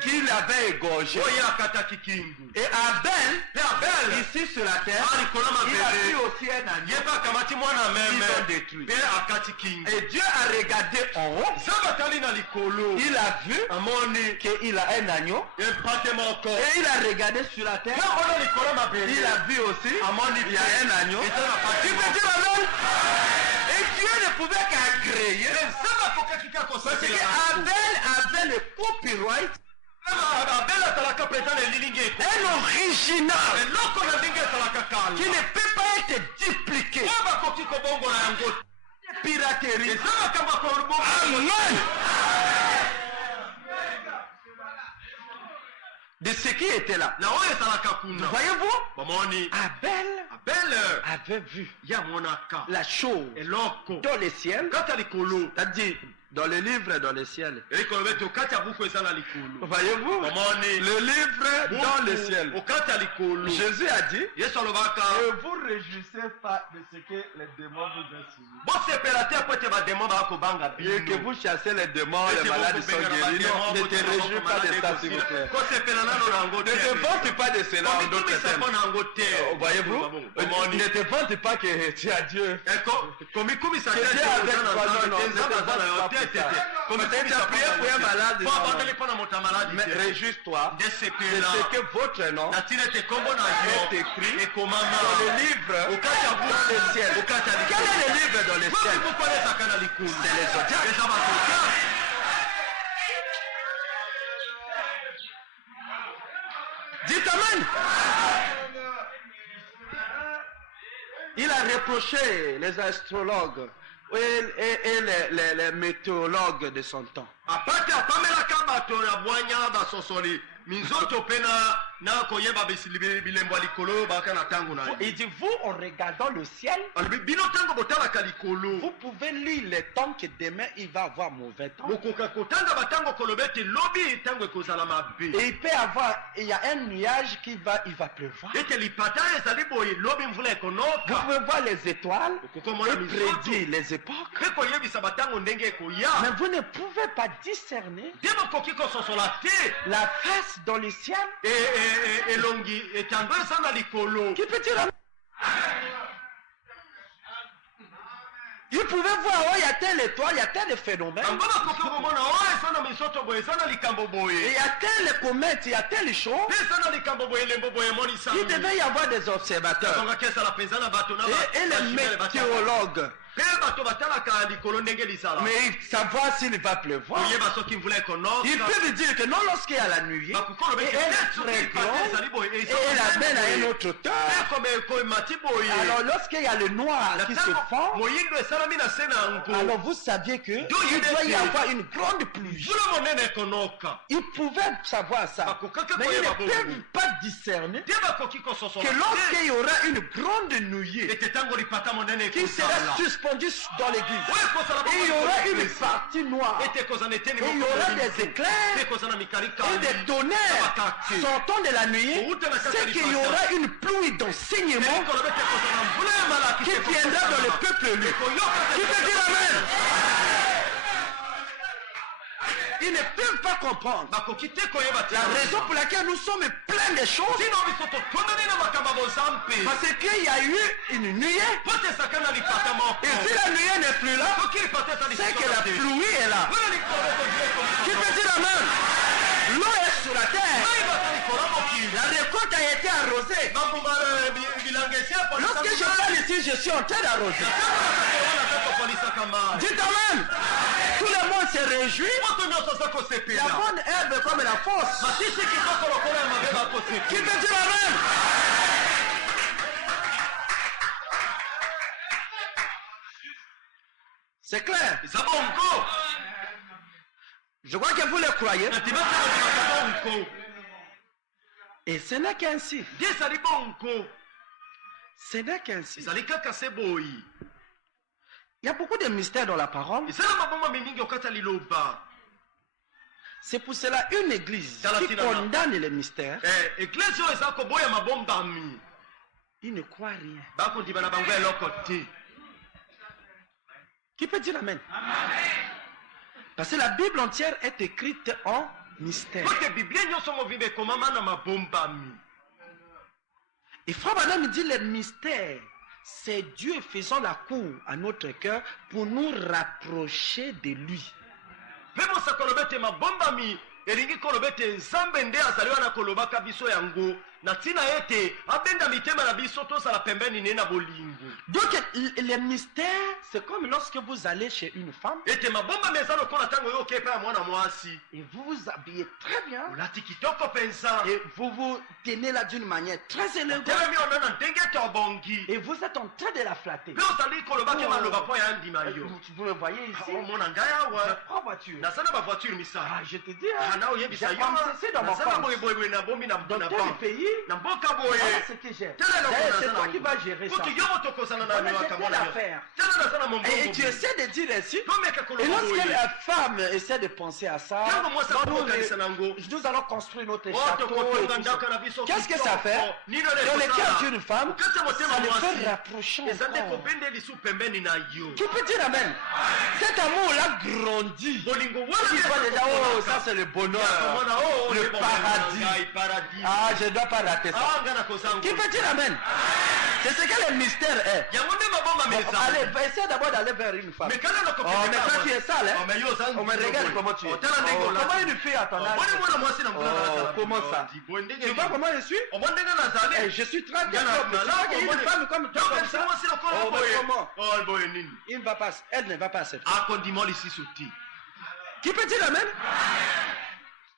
qu'il avait égorgé. Et Abel, ici sur la terre, il a vu aussi un agneau qu'ils ont détruit. Et Dieu a regardé en haut. Il a vu qu'il a un agneau. Et il a regardé sur la terre. Il a vu aussi il y a un agneau. Tu peux dire amen? Et Dieu ne pouvait qu'agréer. Parce que Abel avait le copyright. Un original qui ne peut pas être dupliqué. Piraterie. Amen. De ce qui était là. Voyez-vous, Abel avait vu la chose dans le ciel, c'est-à-dire dans le livre dans le ciel. Voyez-vous, le livre dans le ciel. Jésus a dit, ne vous réjouissez pas de ce que les démons vous insinuent. Et que vous chassez les démons, les malades sont guéris. Non, ne te réjouis pas de ça, s'il vous plaît. Ne te vantes pas de cela en d'autres termes. Voyez-vous, ne te vantes pas que tu as Dieu. Que Dieu avec toi, non, peut-être tu as prié pour un malade, mais réjouis-toi de ce que votre nom est écrit dans le livre dans le ciel. Quel est le livre dans le ciel? C'est les zodiacs. Dites amen. Il a reproché les astrologues et les météorologues de son temps. Il dit, vous, en regardant le ciel, vous pouvez lire les temps que demain il va avoir mauvais temps. Et il y a un nuage il va pleuvoir. Vous pouvez voir les étoiles et prédire les époques. Mais vous ne pouvez pas discerner la face dans le ciel. Qui peut dire amen? Vous pouvez voir, il y a telle étoile, il y a tel phénomène. Il y a telle comète, il y a telle chose. Il devait y avoir des observateurs. Et les météorologues. Mais savoir s'il va pleuvoir. Ils peuvent dire que non, lorsqu'il y a la nuit, et elle est très grande, et elle amène à un autre temps. Alors lorsqu'il y a le noir qui se fond, alors vous saviez que il doit y avoir une grande pluie. Ils pouvaient savoir ça, mais ils ne peuvent pas discerner que lorsqu'il y aura une grande nuée qui sera suspendue dans l'église, il y aura une partie noire, et il y aura des éclairs et des tonnerres sortant de la nuit, c'est qu'il y aura une pluie d'enseignement qui viendra dans le peuple élu. Qui peut dire amen? Ils ne peuvent pas comprendre la raison pour laquelle nous sommes pleins de choses. Parce qu'il y a eu une nuée. Et si la nuée n'est plus là, c'est que la pluie est là. Qui peut dire amen? L'eau est sur la terre. La récolte a été arrosée. Lorsque je parle ici, je suis en train d'arroser. Dites amen. Tout le monde se réjouit. La bonne herbe comme la fausse. Qui peut dire amen? C'est clair. Je crois que vous le croyez. Et ce n'est qu'ainsi. Ce n'est qu'ainsi. Il y a beaucoup de mystères dans la parole. C'est pour cela une église qui condamne les mystères. Il ne croit rien. Qui peut dire amen? Parce que la Bible entière est écrite en mystère. Et Frère Branham me dit les mystères, c'est Dieu faisant la cour à notre cœur pour nous rapprocher de lui. elingi kolobete nzambe nde azaliwa na kolobaka biso yango na tina ete abenda mitema na biso tosala pembeni ne na bolingo. Donc les mystères, c'est comme lorsque vous allez chez une femme ete mabomba meza lokola tango yo kepa ya mwana mwasi et vous vous habillez très bien olati kitoko penza et vous vous tenez là d'une manière très élégante telemi onana ndenge tobongi et vous êtes en train de la flatter. Pe ozali kolobaka maloba po ya ndima yo. Vous me voyez ici? Mona ngaya wa Prends voiture. Na sana ba voiture misa. Ah, je te dis. J'ai commencé dans mon compte. Dans tel pays, c'est toi qui vas gérer ça. Et tu essaies de dire ainsi. Et lorsque la femme essaie de penser à ça, nous allons construire notre château. Qu'est-ce que ça fait? Dans le cœur d'une femme, ça le fait rapprocher encore. Qui peut dire amen? Cet amour-là grandit. Oh, ça c'est le bonheur. Le paradis. Ah, je ne dois pas rater ça. Qui peut dire amen? C'est ce que le mystère est. Allez, essaie d'abord d'aller vers une femme. Oh, mais quand tu es sale, hein? On me regarde comment tu es. Comment une fille à ton âge? Comment ça? Tu vois comment je suis? Je suis très bien. Une femme comme toi, comme ça. Oh, comment? Il ne va pas, elle ne va pas accepter. Qui peut dire amen?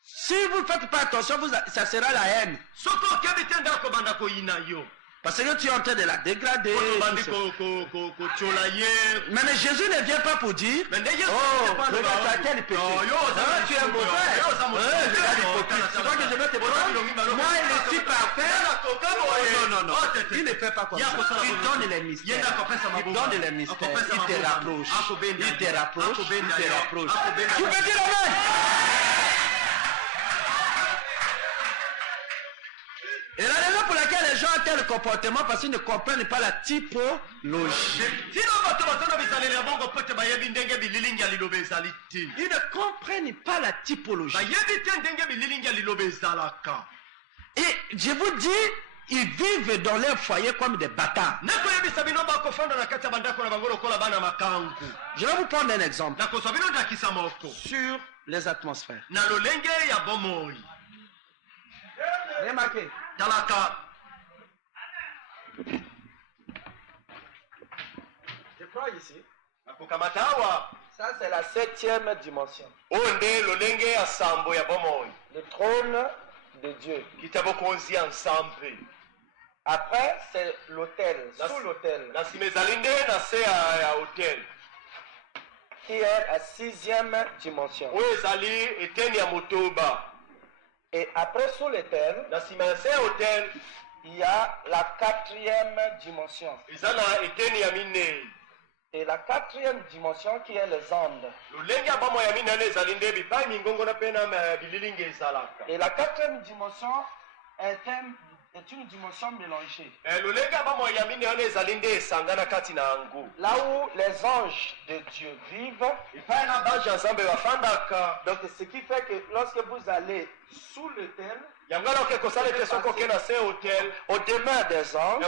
Si vous ne faites pas attention, ça sera la haine. Parce que tu es en train de la dégrader. Mais Jésus ne vient pas pour dire oh, regarde ça, quel péché. Tu es mauvais. Tu crois que je vais te prendre? Moi, je suis parfait. Non. Il ne fait pas comme ça. Il donne les mystères. Il donne les mystères. Il te rapproche. Il te rapproche. Il te rapproche. Tu peux dire amen? Et la raison pour laquelle les gens ont tel comportement, parce qu'ils ne comprennent pas la typologie. Ils ne comprennent pas la typologie. Et je vous dis, ils vivent dans leur foyer comme des bâtards. Je vais vous prendre un exemple sur les atmosphères. Remarquez. Je crois ici. Ça c'est la 7e dimension. Le trône de Dieu. Après c'est l'autel, sous l'autel. Qui est la 6e dimension. Et après sous l'autel, il y a la 4e dimension. Et la 4e dimension qui est les ondes. Et la 4e dimension est une dimension mélangée. Là où les anges de Dieu vivent. Donc ce qui fait que lorsque vous allez sous l'autel, on demeure des anges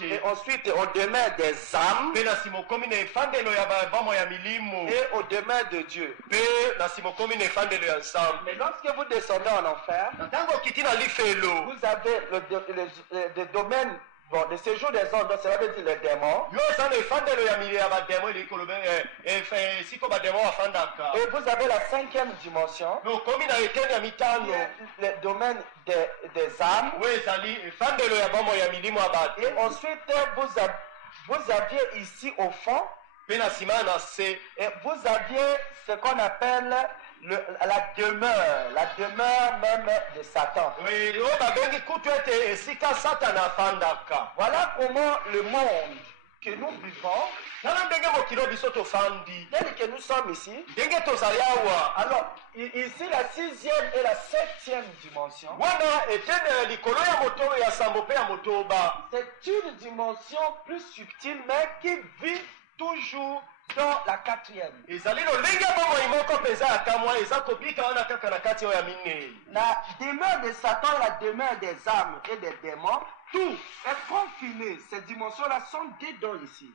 et ensuite on demeure des âmes et on demeure de Dieu. Mais lorsque vous descendez en enfer, vous avez le domaine de séjour des ondes, donc cela veut dire les démons. Et vous avez la 5e dimension, le domaine des âmes. Et ensuite, vous aviez ici au fond mpe na nsima na se. Et vous aviez ce qu'on appelle la demeure même de Satan. oyo babengi kutu ete esika satana afandaka. Voilà comment le monde que nous vivons, tala ndenge mokili biso tofandi, tel que nous sommes ici. ndenge tozali awa. Alors, ici, la 6e et la 7e dimension, wana etene likolo ya moto ya sambo mpe ya motoba. c'est une dimension plus subtile, mais qui vit toujours dans la 4e. ezali lolenge ya bomoi moko mpenza ya kamwa eza kobika wana kaka na kati oyo ya minei. La demeure de Satan et la demeure des âmes et des démons, tout est confiné. Ces dimensions-là sont dedans ici.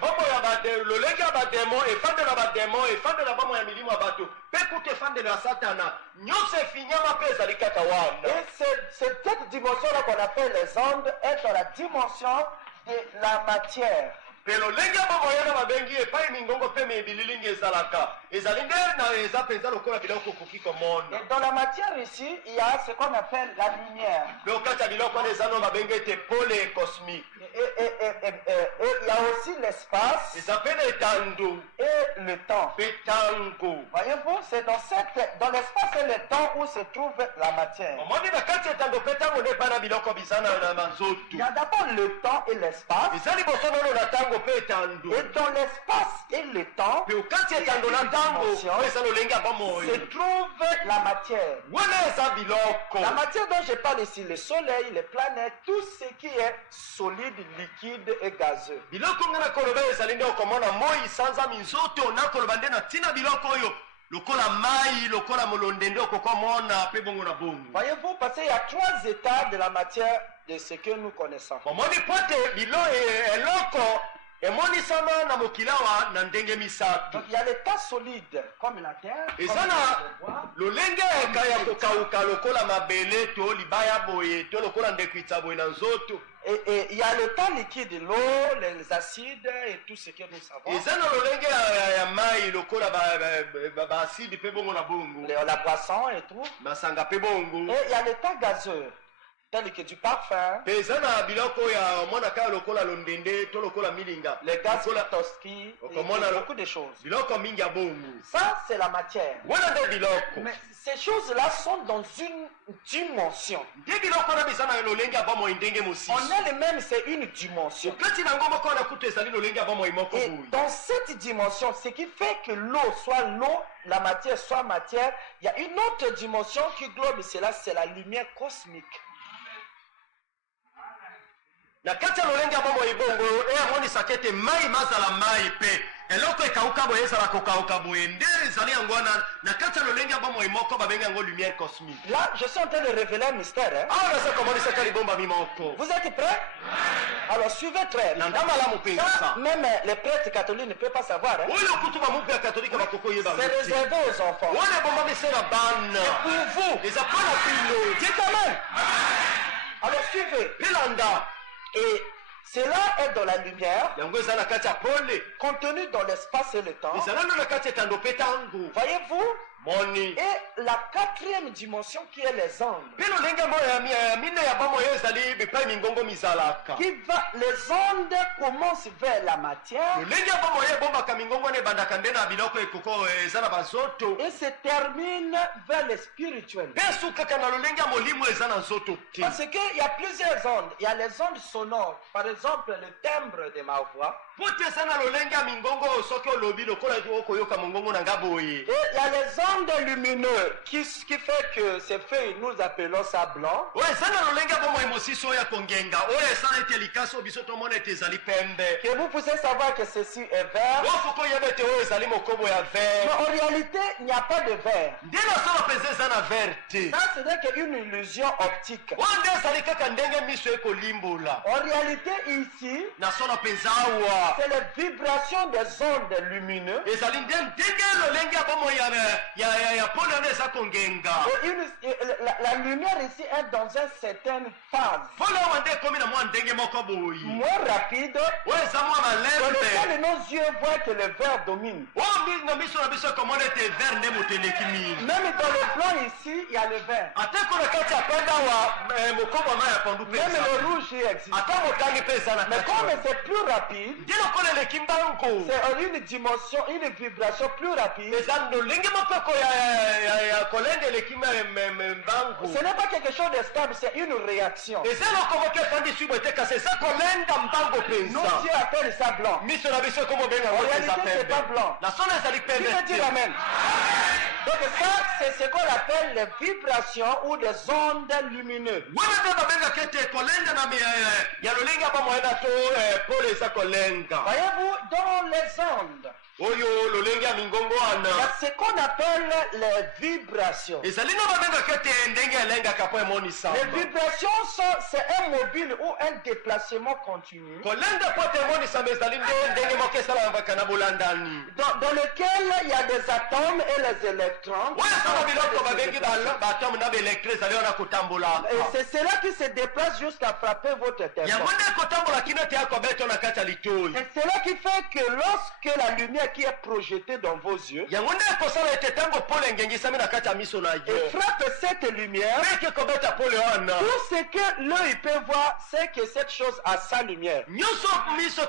bomoi ya lolenge ya bademo efandelo ya bademo efandelo ya bomoi ya milimo ya bato mpe kutu efandelo ya satana nyonso efinyama mpe ezali kaka wana. Et cette dimension-là qu'on appelle les ondes est dans la dimension de la matière. mpe lolenge ya bomoi yana babengi epai mingongo mpe mebililingi ezalaka ezali nde na eza mpenza lokola biloko okoki komona. Et dans la matière ici, il y a ce qu'on appelle la lumière. mpe okati ya biloko wana eza no babengi ete pole cosmique. Et il y a aussi l'espace eza mpe na etando et le temps. mpe tango. Voyez-vous, c'est dans l'espace et le temps où se trouve la matière. omoni na kati ya etando mpe ntango nde epai na biloko biza na manzoto. Il y a d'abord le temps et l'espace. eza liboso nono na tango mpe etando. Et dans l'espace et le temps, mpe okati ya etando na tango oyo eza lolenge ya bomoi se trouve la matière. wana eza biloko. La matière dont je parle ici, le soleil, les planètes, tout ce qui est solide, liquide et gazeux. biloko nga na koloba ezali nde okomona moi sanza minzoto nakoloba nde na ntina biloko oyo lokola mai lokola molonde nde okokomona mpe bongo na bongo. Voyez-vous, parce qu'il y a 3 états de la matière de ce que nous connaissons. omoni po te eloko emonisama na mokili awa na ndenge misato. Donc il y a l'état solide, comme la terre, eza comme na le bois. lolenge eka ya kokauka lokola mabele to libaya boye to lokola ndekuitsa boye na nzoto. Et il y a l'état liquide, l'eau, les acides et tout ce que nous savons. eza na lolenge ya mai lokola baasidi mpe bongo na bongo La boisson et tout. masanga mpe bongo. Et il y a l'état gazeux, tel que du parfum, mpe eza na biloko ya omonaka lokola londende to lokola milinga les gaz lokola toski, Okomona et lo- beaucoup de choses. biloko mingi ya bongo. Ça, c'est la matière. wana nde biloko Mais ces choses-là sont dans une dimension. nde biloko wana biza na lolenge ya bomoi ndenge En mosusu. elle-même, c'est une dimension. okati na yango moko wana kutu ezali lolenge ya bomoi moko Et boye. dans cette dimension, ce qui fait que l'eau soit l'eau, la matière soit matière, il y a une autre dimension qui globe cela, c'est la lumière cosmique. na kati ya lolenge ya bomoi bongo eyamonisaka ete mai mazala mai mpe eloko ekauka boye ezala kokauka boye nde ezali yango wana na kati ya lolenge ya bomoi moko babengi yango lumière cosmique. Là, je suis en train de révéler un mystère. Hein? awa naza komonisaka libombami moko Vous êtes prêts? Alors suivez très. na nda malamu mpenza Ça, sa même les prêtres catholiques ne peuvent pas savoir. Hein? oyo kutu bamupe ya katolika bakoko oyeba C'est réservé aux enfants. wana ebombami se na bana Pour vous. eza mpo na bino. Dites amen. Alors suivez. pilanda Et cela est dans la lumière, yango eza na kati ya pole contenu dans l'espace et le temps. ezala no na kati ya etando mpe tango Voyez-vous? moni Et la 4e dimension qui est les ondes. mpe lolenge moyo ya mine ya bomoi oyo ezali bipai mingongo mizalaka. Les ondes commencent vers la matière lolenge ya bomoi ebombaka mingongo wana ebandaka nde na biloko ekoko eza na bazoto et se termine vers le spirituel. mpe esukaka na lolenge ya molimo eza na nzoto te. Parce qu'il y a plusieurs ondes. Il y a les ondes sonores. Par exemple, le timbre de ma voix. po te eza na lolenge ya mingongo oyo soki olobi lokola okoyoka mongongo na nga boye. Et il y a les ondes lumineuses qui fait que ces feuilles, nous appelons ça blanc. oyo eza na lolenge ya bomoi mosusu oyo ya kongenga oyo esala ete likasi oyo biso tomona ete ezali pembe. Que vous pouvez savoir que ceci est vert. oyo foko oyeba ete oyo ezali mokobo ya Mais vert. en réalité, il n'y a pas de vert. nde nasolo mpenza eza na vert te. Ça, ce n'est qu'une illusion optique. oyo nde ezali kaka ndenge miso ekolimbola. En réalité, ici, nasolo mpenza awa c'est les vibrations des ondes lumineuses ezali nde ndenge lolenge ya bomoi ya ya pole wana eza kongenga La lumière ici est dans une certaine phase. pole awa nde ekomi na mwa ndenge moko boyi Moins rapide, oyo eza mwa dans lequel malembe nos yeux voient que le vert domine. oyo na miso na biso ekomona ete vert nde moto eleki mingi Même dans le blanc ici, il y a le vert. ate ko na kati ya pembe awa mokombo ma ya pondu mpe Même eza le rouge y existe. ata motani mpe eza na Mais kati comme wana. c'est plus rapide, nde lokola eleki mbangu c'est une dimension, une vibration plus rapide. eza lolenge mopeko ya kolende eleki mbangu Ce n'est pas quelque chose de stable, c'est une réaction. eza eloko moko efandi swi boye te kasi eza kolenda mbango Nos mpenza yeux appellent ça blanc. miso na biso ekomobenga En ngo réalité, eza c'est pas pembe blanc. na solo ezali Qui pembe veut dire te. amen? Donc ça, c'est ce qu'on appelle les vibrations ou des ondes lumineuses. wana nde babengaka ete kolenda na ya lolenge ya bamoyena to pole eza kolenga Voyez-vous, dans les ondes, oyo lolenge ya mingongo il y wana a ce qu'on appelle les vibrations. ezali na babengaka ete ndenge elengaka mpo emonisamba Les vibrations, c'est un mobile ou un déplacement continu kolenda mpo te emonisamba ezali nde ndenge moko esalamaka na bolandani dans lequel il y a des atomes et les électrons. oyo esala biloko babengi baatome na baelektro ezali wana kotambolaka Et c'est cela qui se déplace jusqu'à frapper votre yango téléphone. nde kotambola kino te akobeto na kati ya litoi C'est cela qui fait que lorsque la lumière qui est projetée dans vos yeux yango nde ekosala ete ntango pole engengisami na kati ya miso na et yo frappe cette lumière, meke kobeta pole wana tout ce que l'œil peut voir, c'est que cette chose a sa lumière. nyonso miso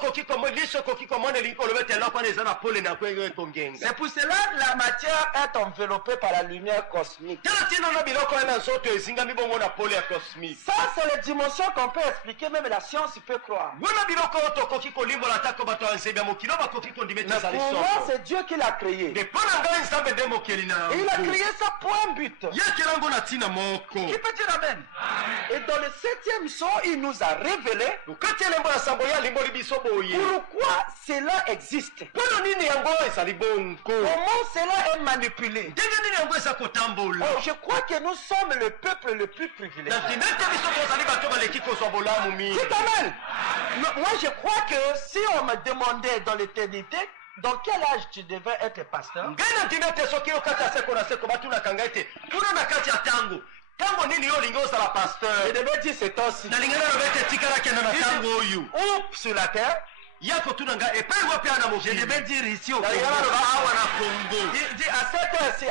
liso ekoki komona elingi koloba ete eloko wana eza na pole na yango ekongenga C'est pour cela que la matière est enveloppée par la lumière cosmique. tala ntina na biloko wana nzoto ezingami bongo na pole ya cosmique Ça, c'est les dimensions qu'on peut expliquer, même la science peut croire. wana biloko oyo tokoki kolimbola atako bato ya nzembe ya mokili oyo bakoki kondima ete Mais ezali pour moi, soko c'est Dieu qui l'a créé. de mpo na ngai nzambe nde mokeli na Et il a yango créé ça pour un but. yekela yango na ntina moko Qui peut dire amen? Et dans le 7e son, il nous a révélé okati elembo ya sambo ye alimboli biso boye pourquoi cela existe. mpona nini yango ezali bongo Comment cela est manipulé. ndenge nini yango eza kotambola Oh, je crois que nous sommes le peuple le plus privilégié. na ntina ete biso tozali bato baleki kozwa bolamu mingi Dites amen. Moi, je crois que si on me demandait dans l'éternité, dans quel âge tu devais être pasteur, ngai na ntina ete soki yo kati ya seko na seko batunaka ngai ete kuna na kati ya ntango nini yo olingi ozala je pasteur devais dire c'est aussi. nalingi naloba ete tikala kende na ntango oyo Ou sur la terre, ya kotuna ngai epai wapi ana je mokili devais dire ici au nalingi Congo. naloba awa na kongo Dis à cette heure-ci,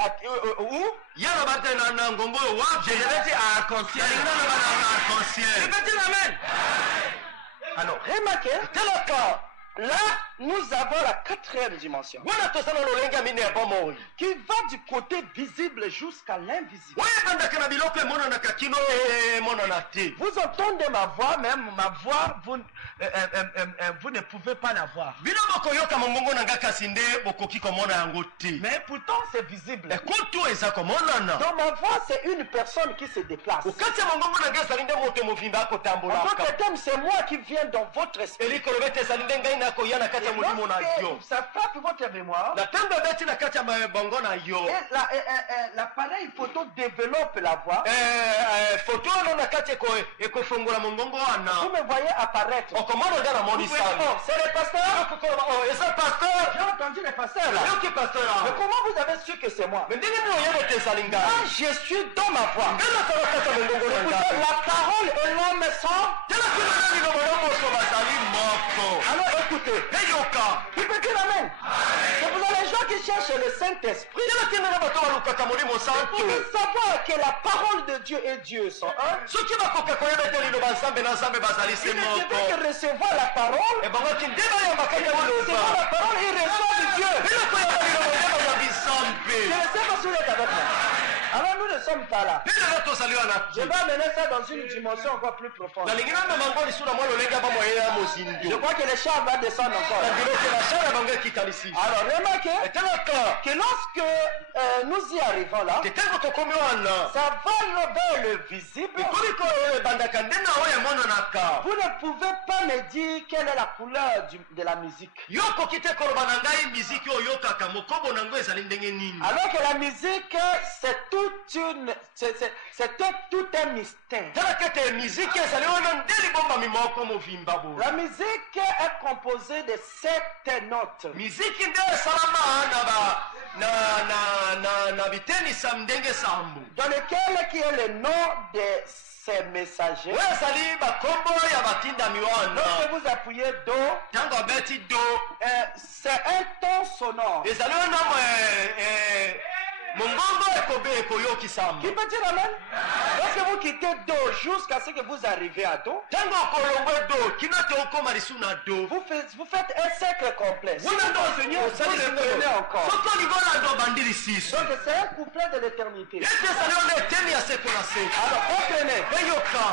où ya loba te na ngongo oyo wapi je devais dire à Arc-en-Ciel. nalingi naloba na Je arc-en-ciel peux dire amen. Alors, remarquez, talaka là, nous avons la 4e dimension wana tozala lolenge ya mine ya bomoi qui va du côté visible jusqu'à l'invisible. oyo ebandaka na biloko emonanaka kino emonana te Vous entendez ma voix, même ma voix, vous ne pouvez pas la voir. bino bokoyoka mongongo na ngai kasi nde bokoki komona yango te Mais pourtant, c'est visible. ekutu eza komonana Dans ma voix, c'est une personne qui se déplace. okati ya mongongo na ngai ezali nde moto mobimba En akotambolaka d'autres termes, c'est moi qui viens dans votre esprit. elikoloba ete ezali nde ngai nakoya na kati ya Et molimo na yo lorsque ça frappe votre mémoire, na ntango ebeti na kati ya bongo na yo et l'appareil photo développe la voix. foto wana na kati ekofongola mongongo Vous wana me voyez apparaître. okomona nga na Vous moni pouvez dire, oh, sana c'est le pasteur. okokoloba eza pasteur J'ai entendu le pasteur là. yoki pasteur Mais comment vous avez su que c'est moi? me ndenge nini oyeba ete ezali ngai Moi, je suis dans ma voix. ngai nasala kati ya mongongo na Écoutez, ngai la parole et l'homme sont. tala kino na lilobo ya moso bazali moko Alors écoutez, eyoka tu peux dire amen. C'est pour les gens qui cherchent le Saint-Esprit. tala kino na bato balukaka molimo Vous santo pouvez savoir que la parole de Dieu et Dieu sont un. soki bakoka koyeba ete liloba nzambe na nzambe bazali se Il ne moko suffit que recevoir la parole. ebangaki nde bayamba kati ya Recevoir liloba la parole, il reçoit de Dieu. biloko ya liloba nde bayambi nzambe Je ne sais pas si vous êtes avec moi. Alors nous ne sommes pas là. mpe lelo tozali wana Je vais amener ça dans une dimension encore plus profonde. nalingi namema yango lisu na mwa lolenge ya bamoye ya Je mozindo crois que le char va descendre encore. na biloko na shara ya bango ekita lisusu Alors remarquez etalaka que lorsque nous y arrivons là, te ntango tokomi wana ça va vers le visible. ekomi koyo ebandaka nde na oyo emonanaka Vous ne pouvez pas me dire quelle est la couleur de la musique. yo okoki te koloba na ngai miziki oyo oyokaka mokombo na yango ezali ndenge nini Alors que la musique, c'est tout un mystère. talaka ete miziki ezali wana nde libombami moko movimba bo La musique est composée de 7 notes. miziki nde esalama dans lequel qui est le nom de ces messagers. Lorsque vous appuyez Do, c'est un ton sonore. Qui peut dire amen? Lorsque vous quittez Do jusqu'à ce que vous arrivez à Do, vous faites un cercle complet. Si vous continuez, vous reprenez encore. Donc c'est un couplet de l'éternité. Alors comprenez.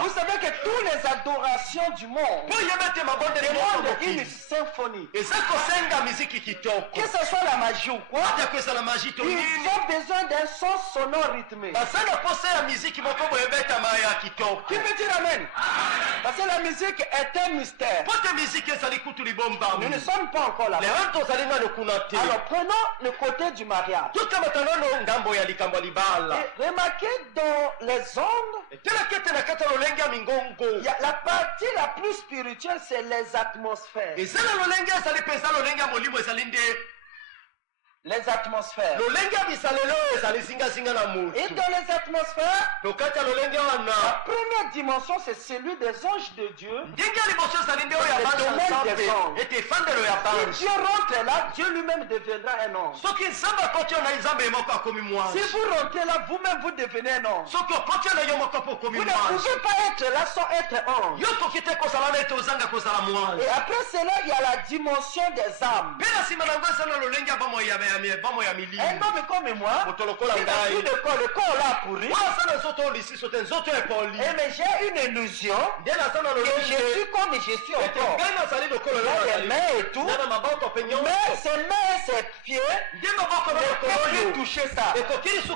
Vous savez que toutes les adorations du monde demandent une symphonie. Que ce soit la magie ou quoi, ils ont besoin d'un son sonore rythmé. Qui peut dire amen? Parce que la musique est un mystère. Nous ne sommes pas encore là. Alors prenons le côté du mariage. Et remarquez dans les ondes, la partie la plus spirituelle, c'est les atmosphères. Les atmosphères. Et dans les atmosphères, la première dimension, c'est celui des anges de Dieu. Si Dieu rentre là, Dieu lui-même deviendra un ange. Si vous rentrez là, vous-même vous devenez un ange. Vous ne pouvez pas être là sans être ange. Et après cela, il y a la dimension des âmes. Un homme comme moi, il n'a plus de corps, le corps là pourri. Mais j'ai une illusion que je suis comme je suis encore. Il y a des mains et tout, mais ses mains et ses pieds ne peuvent plus toucher ça.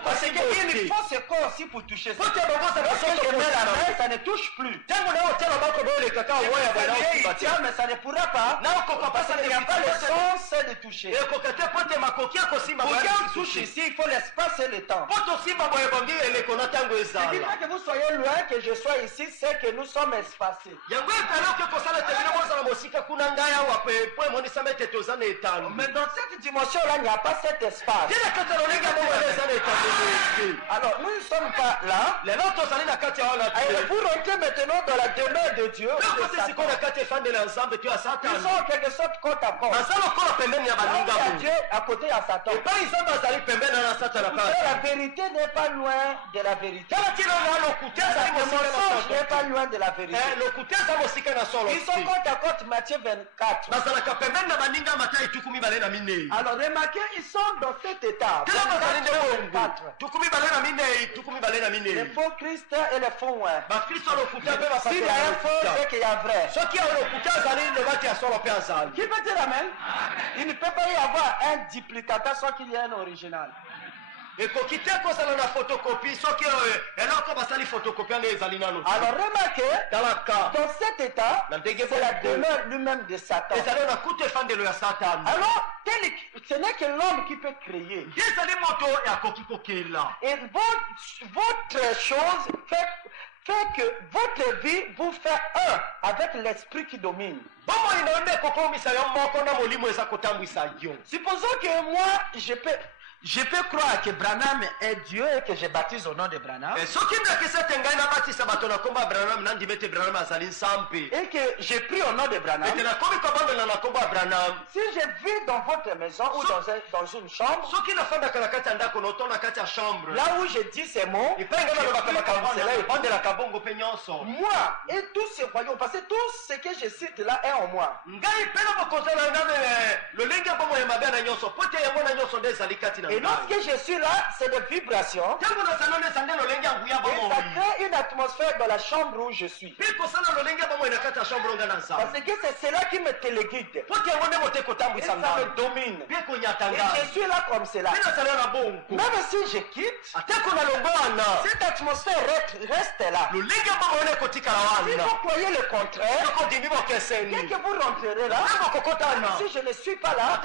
Parce qu'il faut ce corps aussi pour toucher ça. Lorsque je mets la main, ça ne touche plus. Mais ça ne pourra pas, parce qu'il n'y a pas le sens de toucher. Pour qu'un touche ici, il faut l'espace et le temps. Il ne dit pas que vous soyez loin, que je sois ici, c'est que nous sommes espacés. Mais dans cette dimension-là, il n'y a pas cet espace. Alors, nous ne sommes pas là. Et vous rentrez maintenant dans la demeure de Dieu. Ils sont en quelque sorte côte à côte. Dieu à côté à Satan. La vérité n'est pas loin de la vérité. Le mensonge n'est pas loin de la vérité. Ils sont côte à côte, Matthieu 24. Alors remarquez, ils sont dans cet état. Le faux Christ et le faux oin. S'il y a un faux, c'est qu'il y a vrai. Qui peut dire amen? Il ne peut pas y avoir un duplicateur sans qu'il y ait un original. Alors remarquez, dans cet état, c'est la demeure lui-même de Satan. Alors, ce n'est que l'homme qui peut créer. Et votre chose fait que votre vie vous fait un avec l'esprit qui domine. Supposons que moi, je peux croire que Branham est Dieu et que je baptise au nom de Branham. Et que j'ai pris au nom de Branham. Si je vis dans votre maison ou dans une chambre, là où je dis ces mots, moi et tous ces royaumes, parce que tout ce que je cite là est en moi. Et lorsque je suis là, c'est des vibrations. Et ça crée une atmosphère dans la chambre où je suis. Parce que c'est cela qui me téléguide. Et ça me domine. Et je suis là comme cela. Même si je quitte, cette atmosphère reste là. Si vous croyez le contraire, dès que vous rentrerez là, si je ne suis pas là,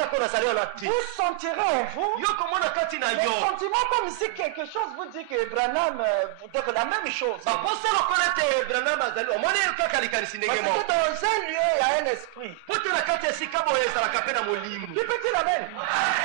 vous sentirez en vous mona kati na Les yo sentiments comme si quelque chose vous dit que Branham vous donne la même chose. baposa lokola te Branham azali omoni kaka likanisi Parce ndenge moko que dans un lieu, il y a un esprit. po te na kati ya esika boye ezalaka mpe na molimo Qui peut dire amen?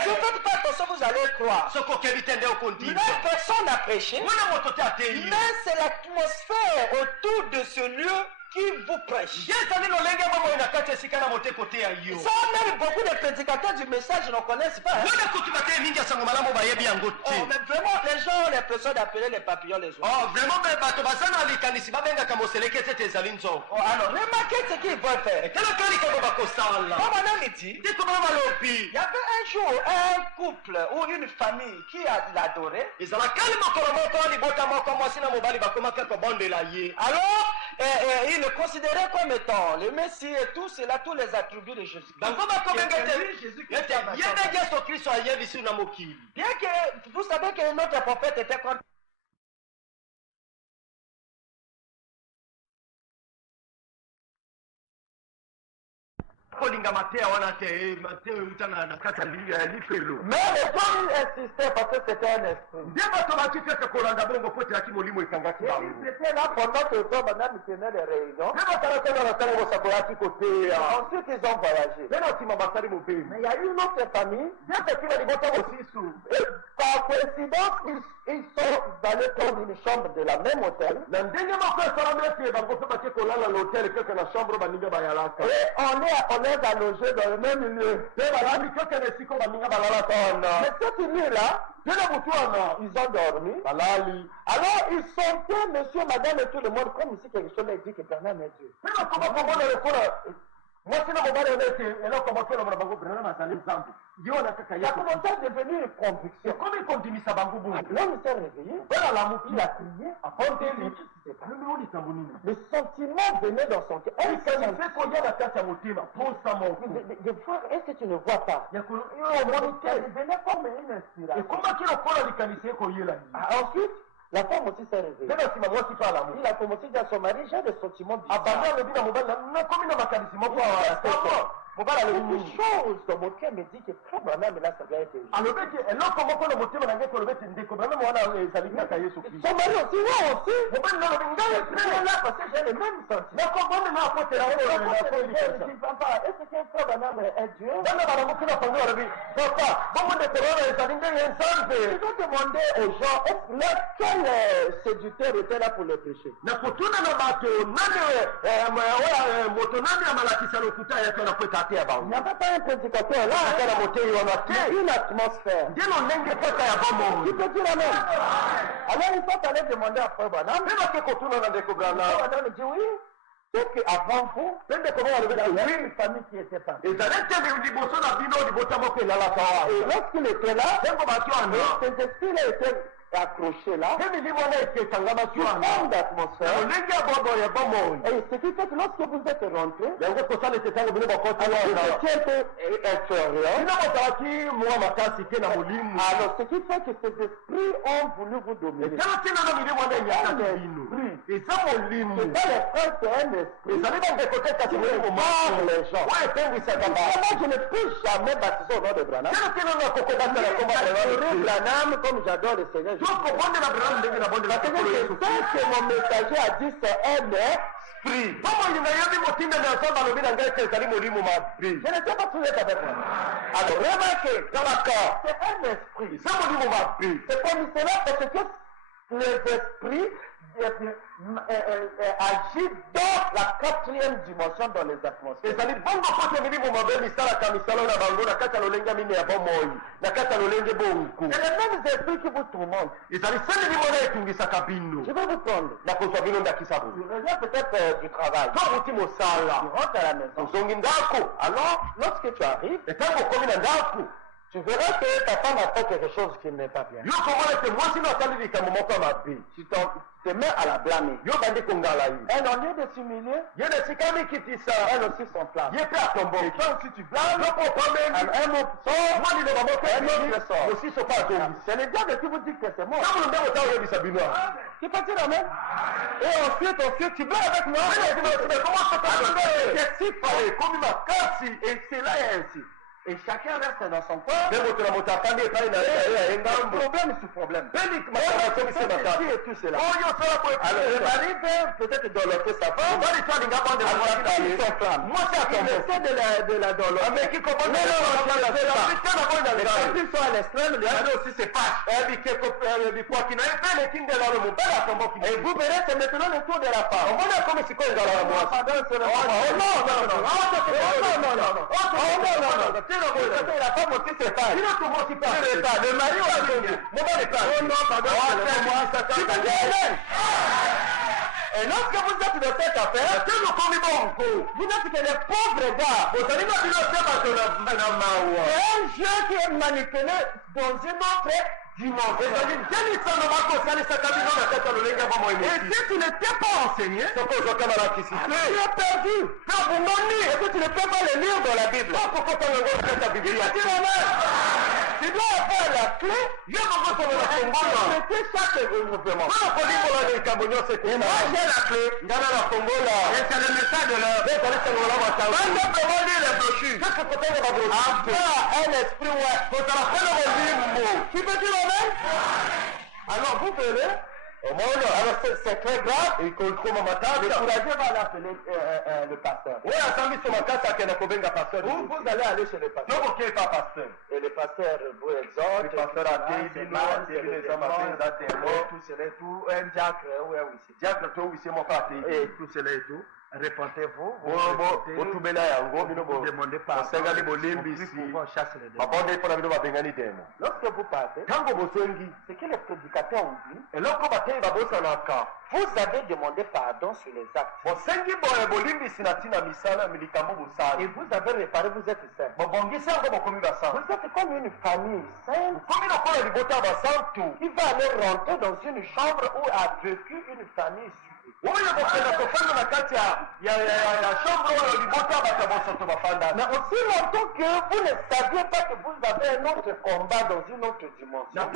Si vous ne faites pas attention, vous allez croire. soki okebi te nde okondima Mais personne n'a prêché. mona moto te ateyi Mais c'est l'atmosphère autour de ce lieu qui vous prêche. nde ezali lolenge bomoi na kati ya esika na moteko te ya yo Ça, même beaucoup de prédicateurs du message ne connaissent pas. Hein? wana kutu bateyi mingi ya sango malamu bayebi yango te Oh, mais vraiment, les gens ont l'impression d'appeler les papillons les oiseaux. oh vraiment me bato baza na likanisi babengaka moseleke te ete ezali nzoko Oh, alors, remarquez ce qu'ils veulent faire. etalaka likambo bakosala Comme on a dit, nde kobana balobi il y avait un jour un couple ou une famille qui a l'adoré. ezalakali mokolo moko libota moko mwasi na mobali bakomaka kobondela ye Alors, il le considérait comme étant le Messie et tout cela, tous les attributs de Jésus. bango bakobenga ete ye nde yesu kristo ayebisi na mokili Bien que vous savez que notre prophète était contre. kolinga mateya wana te mateya euta na kati ya lifelo Mais les gens insistaient parce que c'était un esprit. nde bato baki kaka kolanda bongo po telaki molimo ekangaki bango Ils étaient là pendant que le madame tenait les réunions. nde batalaka na ntango bosakolaki koteya Ensuite, ils ont voyagé. nde na nsima basali mobeli Mais il y a eu une autre famille. nde tekila libota mosusu Et par coïncidence, ils sont allés prendre une chambre de la même hôtel. na ndenge moko esalami ete bango mpe bake kolala na hotel kaka na chambre baninga bayalaka Et on les a logés dans le même lieu. mpe balandi kaka na esika baninga balalaka wana Mais cette nuit-là, mpe na butu wana ils ont dormi. balali Alors, ils sentaient monsieur, madame et tout le monde comme si quelque chose leur dit que Branham est Dieu. mpe bakoma komona lokola mwasi na mobali ona ete eloko bakolomona bango Branham azali nzambe ye wana kaka Ça a ye commencé à devenir une conviction. ekomi kondimisa bango bongo L'homme s'est réveillé. Il a crié. abondeli Le likambo nini sentiment venait dans son cœur. Un likanisi sentiment ekoya na kati ya motema posa moko de voir, est-ce que tu ne vois pas? ya Il venait comme une inspiration. ekomaki lokola likanisi ekoyela ye Ensuite, la femme aussi s'est réveillée. mpe na nsima mwasi mpe alamu Il a commencé à dire à son mari, j'ai des sentiments abandi bizarres. alobi na mobali nakomi na makanisi moko awa mobali alobi Quelque nini chose dans mon cœur me dit que frère Branham, là, ça doit être Jésus. alobi ete eloko moko na motema na ngai kolobi ete ndeko Branham wana ezali kaka yesu kristo Son mari aussi, moi aussi. mobali nalobi ngai Mais là, parce que j'ai les mêmes sentiments. nakobone na akotela Est-ce que frère Branham est Dieu? bana banamoki na pango balobi papa bongo ndeko wana ezali ndenge nzambe Ils ont demandé aux gens, quel séducteur était là pour le péché? na kotuna na bato nani moto nani amalakisa lokuta yake na kweta ate ya Il bango n'y avait pas un prédicateur là, aka na motei wana mais te une atmosphère. nde lolenge kaka ya bomo Qui peut dire amen? Alors ils sont allés demander à frère Branham. mpe bake kotuna na ndeko Frère Branham Branham dit oui. C'est qu'avant vous, mpe ndeko moko alobi il y avait oui une famille qui était partie. ezali te liboso na bino libota moko elalaka Et wana lorsqu'il était là, ntango baki wana ces esprits-là étaient accrochés là, mpe milimo wana ekekangaki wana forme d'atmosphère. lolenge ya bobo ya bomoi Et ce qui fait que lorsque vous êtes rentré, yango kosala ete ntango bino bakoti alors wana vous étiez inférieur. bino bozalaki mwa makasi te na molimo Alors ce qui fait que ces esprits ont voulu vous dominer. etala ntina na milimo wana enyakaki bino eza molimo C'est pas les frères, c'est un esprit. ezali bandeko te kasi molimo Par les gens. oyo epengwisaka Moi, je ne peux jamais baptiser au nom de Branham. tena tena na kokobandela komba J'adorais Branham comme j'adore le Seigneur Jésus. tokobondela Branham ndenge na bondela Parce que tekolo je yesu sais que mon messager a dit c'est un esprit. bomoi nayebi motinda na nzambe alobi na ngai ete ezali molimo mabe Je ne sais pas si vous êtes avec moi. Alors remarquez, talaka c'est un esprit. eza molimo mabe C'est comme cela parce que les esprits agissent dans la quatrième dimension dans les atmosphères. ezali bongo kote milimo mabe misalaka misala na bango na kati ya lolenge mine ya bomoi na kati ya lolenge bonku C'est les mêmes esprits qui vous tourmentent. ezali se milimo na etungisaka bino Je vais vous prendre. na kozwa bino ndakisa Je bino reviens peut-être du travail. to buti mosala Tu rentres à la maison. ozongi ndako Alors, lorsque tu arrives, etango okomi na ndako tu verras que ta femme a fait quelque chose qui n'est pas bien. yo komona ete mwasi no asali likambo moko ya mabe Tu te mets à la blâmer. yo bandi kongala ye Elle, au lieu de s'humilier, ye na esika mikitisa elle aussi son place. ye mpe atomboki toi aussi tu blâmes. loko opameli Un mot sort, mwa liloba moko un autre sort. mosiso mpe atongi C'est le diable qui vous dit que c'est moi. ntango ndenge ota oyebisa bino Qui peut dire amen? Et ensuite, tu blâmes avec moi. ekoma makasi esila ya ainsi Et chacun reste dans son corps. Mais votre la motafandi et pas une Problème sur problème. et tout cela. Alors Le mari veut peut-être dorloter sa femme. Moi, c'est à ton essaie de la dorloter. Mais qui commence à ils sont à l'extrême, les autres aussi se fâchent. Et vous verrez, c'est maintenant le tour de la femme. La femme aussi se fâche. Le mari va tomber. Et lorsque vous êtes de cette affaire, vous êtes que les pauvres gars. C'est un jeu qui est manipulé dans une autre dimension. Et si tu n'étais pas enseigné, tu es perdu. Et que tu ne peux pas le lire dans la Bible. Tu dois avoir la clé. Traiter chaque mouvement. Et moi j'ai la clé. Et c'est le message de l'heure. Simplement lire les brochures. Avoir un esprit tu peux dire amen? Alors vous verrez. Alors c'est très grave. Le courageux va l'appeler le pasteur. Vous allez aller chez le pasteur. Et le pasteur vous exhorte. Le pasteur a dit tout un diacre et tout cela et tout. Répentez-vous, vous demandez pas lorsque vous partez, ce que les prédicateurs ont dit, vous avez demandé pardon sur les actes. Et vous avez réparé, vous êtes saint. Vous êtes comme une famille sainte qui va aller rentrer dans une chambre où a vécu une famille. Mais aussi longtemps que vous ne saviez pas que vous avez un autre combat dans une autre dimension,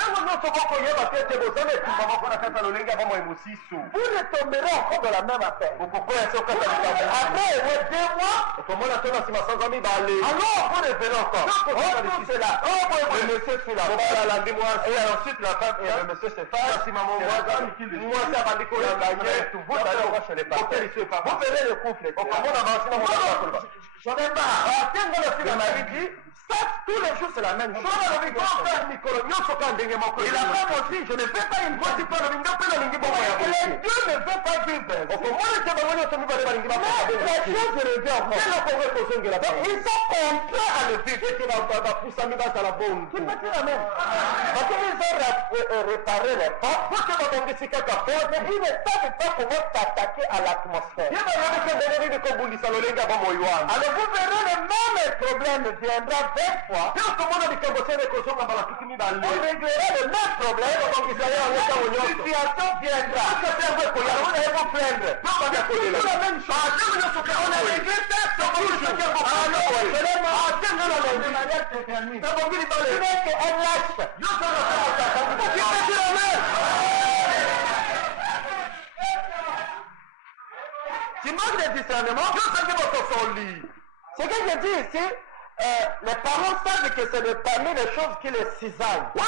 vous retomberez encore dans la même affaire. Après 2 mois, alors vous revenez encore. Tout cela. Le monsieur suit la femme. Et ensuite la femme et le monsieur se fâchent. Vous allez voir chez les pasteurs. Vous verrez le couple. J'en ai marre. Tous les jours c'est la même chose. Et la femme aussi, je ne fais pas une fois. Et les Dieu ne veut pas vivre. Mais la chose revient encore. Ils sont contraints à le vivre. Tu peux dire amen. Parce qu'ils ont réparé les portes. Mais ils ne savent pas comment s'attaquer à l'atmosphère. Alors vous verrez le même problème viendra 20 fois. On réglera le même problème. La situation viendra. Vous allez vous plaindre. C'est la même chose. On a réglé ça. De manière déterminée. Ce n'est qu'un lâche. Tu manques de discernement. Ce que je dis ici, les parents savent que c'est parmi les choses qui les cisaillent. Mais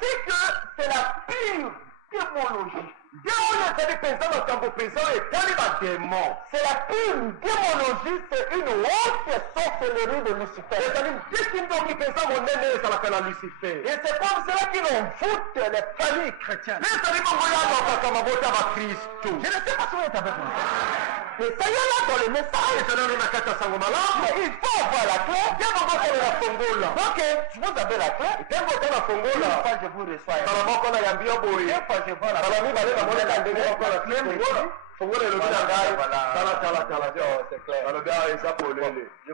c'est que c'est la pire démonologie. C'est la pure démonologie, c'est une haute sorcellerie de Lucifer. Et c'est comme cela qu'ils envoûtent les familles chrétiennes. Je ne sais pas si vous êtes avec moi. Mais ça y est là dans le message. Mais il faut avoir la clé. Ok, vous avez la clé. Une fois je vous reçois. Une fois je vois la clé. Je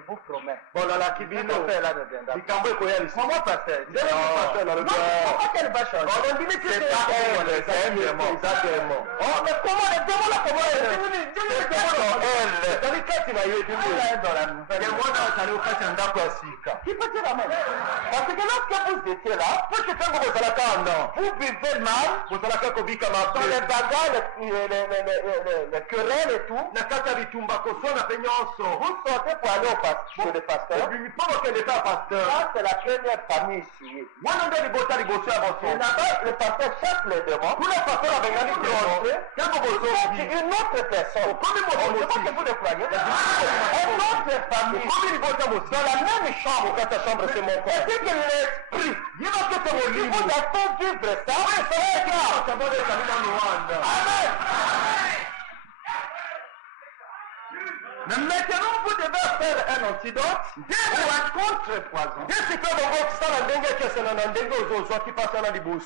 vous promets. Bon, là, la kibino fait là ne viendra pas. Comment pasteur? Pourquoi qu'elle va changer? C'est pas elle, c'est un démon. Oh, mais comment le démon là, comment elle? C'est-à-dire quand il va y avoir du monde dans la nouvelle. Qui peut dire amen? Parce que lorsque vous étiez là, vous vivez mal, dans les bagarres, les querelles et tout. Vous sortez pour aller au pasteur, le pasteur. Ça, c'est la première famille ici. Et là-bas, le pasteur chasse les démons. Une autre personne. Je vois que vous le croyez. Une autre famille. Dans la même chambre, quand ta chambre c'est mon père. C'est que l'esprit, qui vous a fait vivre ça, Amen. Mais maintenant, vous devez faire un antidote ou un contre-poison.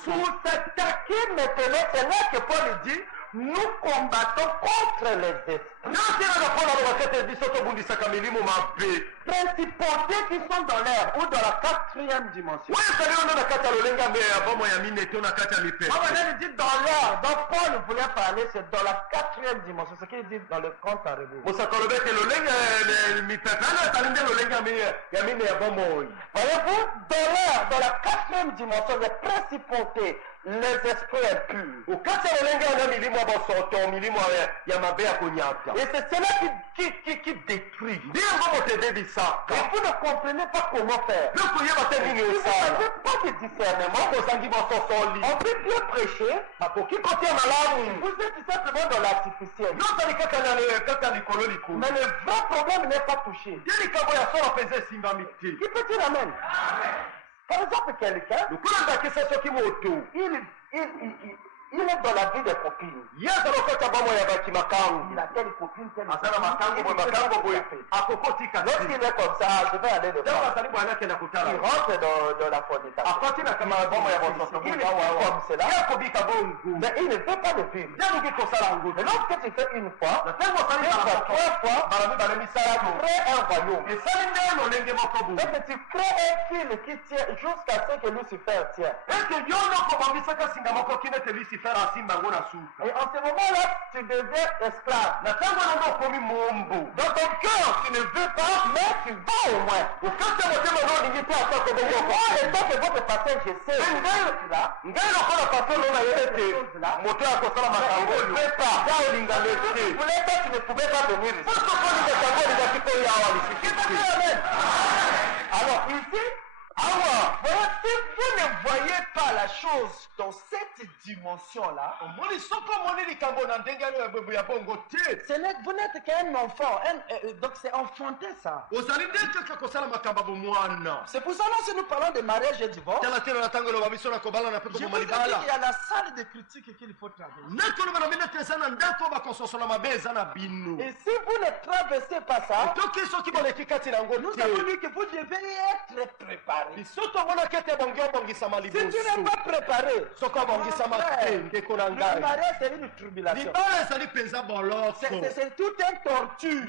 Pour s'attaquer maintenant, c'est là que Paul dit, nous combattons contre les principautés qui sont dans l'air ou dans la 4e dimension. Dit dans l'air, donc Paul voulait parler, c'est dans la 4e dimension, ce qu'il dit dans le compte à rebours. Voyez-vous, dans l'air, dans la 4e dimension, les principautés, les esprits impurs. Et c'est cela qui détruit. Et vous ne comprenez pas comment faire. Si vous n'avez pas de discernement, on peut bien prêcher. Vous êtes simplement dans l'artificiel. Mais le vrai problème n'est pas touché. Qui peut dire amen? Par exemple, quelqu'un, il est dans la vie des copines. Il a telle copine, telle lorsqu'il est comme ça, je vais aller le voir. Il rentre dans la fornication. Il est comme cela. Mais il ne peut pas le vivre. Mais lorsque tu fais une fois, 3 fois, ça crée un royaume. Donc tu crées un fil qui tient jusqu'à ce que Lucifer tient. Et en ce moment-là, tu deviens esclave. Dans ton cœur, tu ne veux pas, mais tu vas au moins. Et moi, et toi, que votre pasteur, je sais. Vous ne voulez pas, tu ne pouvais pas venir ici. Alors ici, si vous ne voyez pas la chose dans cette dimension-là, vous n'êtes qu'un enfant. Donc c'est enfanté ça. C'est pour ça que si nous parlons de mariage et divorce, je vous dis qu'il y a la salle de critique qu'il faut traverser. Et si vous ne traversez pas ça, nous avons dit que vous devez être préparé. Si tu n'es pas préparé, le mariage c'est une tribulation. C'est tout un torture.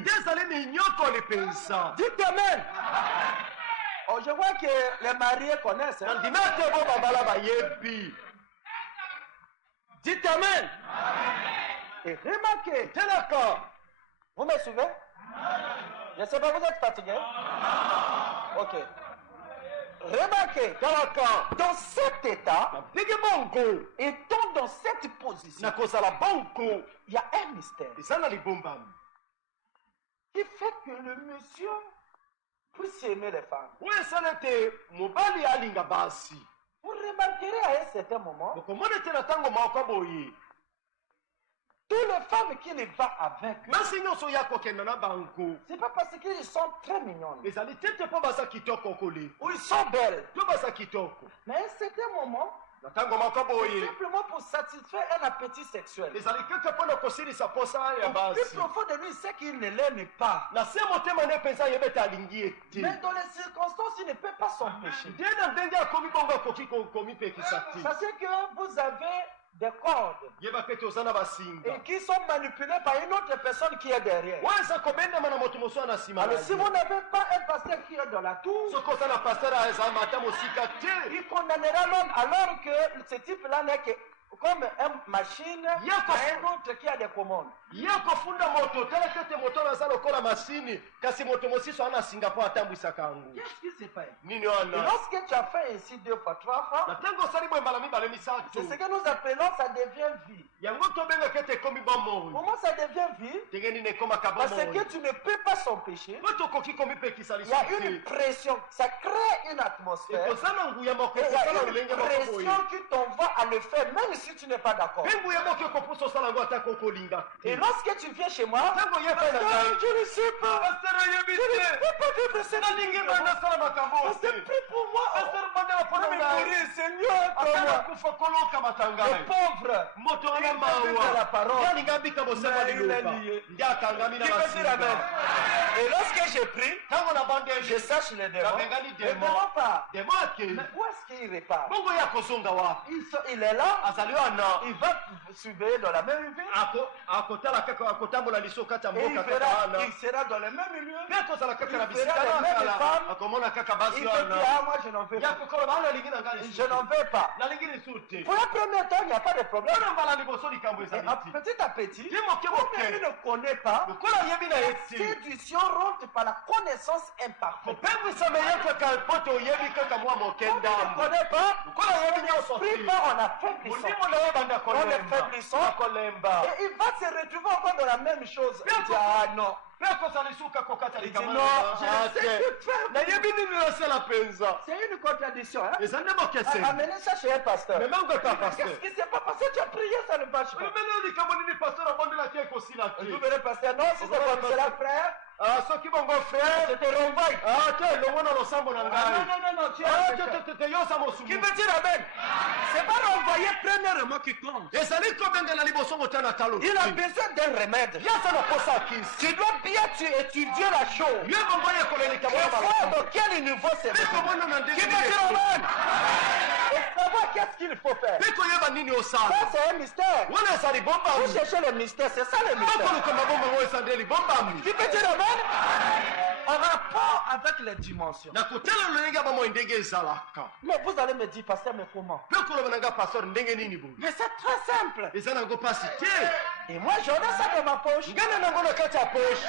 Dites amen. Oh, je vois que les mariés connaissent. Hein? Dites amen. Et remarquez, vous me suivez? Je ne sais pas, vous êtes fatigué? Ok. Remarquez, dans cet état, étant dans cette position, il y a un mystère qui fait que le monsieur puisse aimer les femmes. Vous remarquerez à un certain moment, toutes les femmes qu'il va avec eux, c'est pas parce qu'ils sont très mignonnes ou ils sont belles, mais à un certain moment, simplement pour satisfaire un appétit sexuel. Le plus profond de lui, c'est qu'il ne l'aime pas. Mais dans les circonstances, il ne peut pas s'empêcher. Sachez que vous avez des cordes et qui sont manipulées par une autre personne qui est derrière. Alors si vous n'avez pas un pasteur qui est dans la tour, il condamnera l'homme alors que ce type-là n'est que comme une machine, Y'a un autre qui a des commandes. Yako funda moto, tala kete moto na zalo kola masini, kasi moto mosiso ana Singapore atambwisa kangu. Qu'est-ce qui se passe? Nini Et wana? lorsque tu as fait ainsi 2 fois, 3 fois, Na tango sali bwe mbala mibale misatu. c'est ce que nous appelons, ça devient vie. Yango to benga kete komi bomo. Comment ça devient vie? Tegeni ne koma kabomo. Parce que tu ne peux pas s'empêcher. Moto koki komi pe kisali. Il y a une pression, ça crée une atmosphère. Eko sana nguya moko, Et il y a sala une ulenge moko boye. pression qui t'envoie à le faire, même si tu n'es pas d'accord. Bengu ya moko ko puso sala ngo atako kolinga. Et lorsque tu viens chez moi, Tango ye fa na Pasteur, je ne sais pas. Pasteur Je ne yebite. peux pas vivre cette Na lingi banda sala makambo. Pasteur, prie pour moi. Pasteur banda la Je pona vais nga. mourir, Seigneur, pour Atana moi. kufa koloka matanga. Le pauvre. Moto Il ana veut vivre la mawa. parole. Yani ngambika bosema Mais il est liloba. lié. Ndiaka ngamina Qui peut dire amen? masinga. Et lorsque je prie, Tango na bande je sache les démons. Kabengani Les démon. démons pas. Demake. Mais où est-ce qu'il repart? Bongo ya kozonga wa. Il est là. Azaliwa na. Il va surveiller dans la même ville. Akotala kaka akotambola liso kata Et mboka kaka ana. il sera dans le même lieu. Pe kozala kaka na Il fera bisika les na mêmes kala. femmes. Akomona kaka Il basi peut dire, wana. ah, moi je n'en veux Ya pas. kokolo bana lingina ngali. Je n'en veux pas. Na lingini sute. Pour un premier temps, il n'y a pas de problème. Bana mbala liboso likambo Et ezaliti. petit à petit, Timo comme il keboke. ne connaît pas, Lokola yebi na la eti. séduction rentre par la connaissance imparfaite. Kopengwisa meya kaka poto oyebi kaka mwa Comme il mokenda. ne connaît pas, Lokola yebi nyonso prie ti. pas en affaiblissant. Mulimo na ye banda En kolemba. affaiblissant. Kolemba. Et il va se retrouver encore dans la même chose. Il dit, ah non. Pe kozala lisuka kokata Il dit, likambo. non, je ne sais que faire. Na yebi nini nasala penza. C'est une contradiction. Hein? Eza nde mokese. Amenez ça chez un pasteur. Mais même pas pasteur. Qu'est-ce qui s'est pas passé? Tu as prié, ça ne marche pas. Mene likambo nini pasteur abondela te ekosila te. Vous verrez, pasteur, non, si c'est comme cela, frère, Ah, soki bongo frère. je te renvoie. Ah, te elongo na losambo na Ah, ngai. non, tu Ah, as te yosa mosumu. Qui veut dire amen? C'est pas renvoyer premièrement qui compte. ezali kobengana liboso motana talo. Il a besoin d'un remède. yasa na posa kisi. Tu dois bien étudier la chose. Ye bongo yekola Et likambo ya voir malamu. dans quel niveau c'est. Pe komona na ndenge Qui veut nini dire ekolo. amen? Et savoir qu'est-ce qu'il faut faire. Pe koyeba nini osala. Ça, c'est un mystère. wana ezali Vous bombami. cherchez le mystère, c'est ça le mystère. bakoluka mabomba ngo eza nde libombami. Qui peut dire amen? En rapport avec les dimensions. na kotala lolenge ya bomoi ndenge ezalaka. Mais vous allez me dire, pasteur, mais comment? pe koloba na nga pastor ndenge nini boye. Mais c'est très simple. eza nango pasi te. Et moi, j'en ai ça dans ma poche. ngai na nango na kati ya poshe.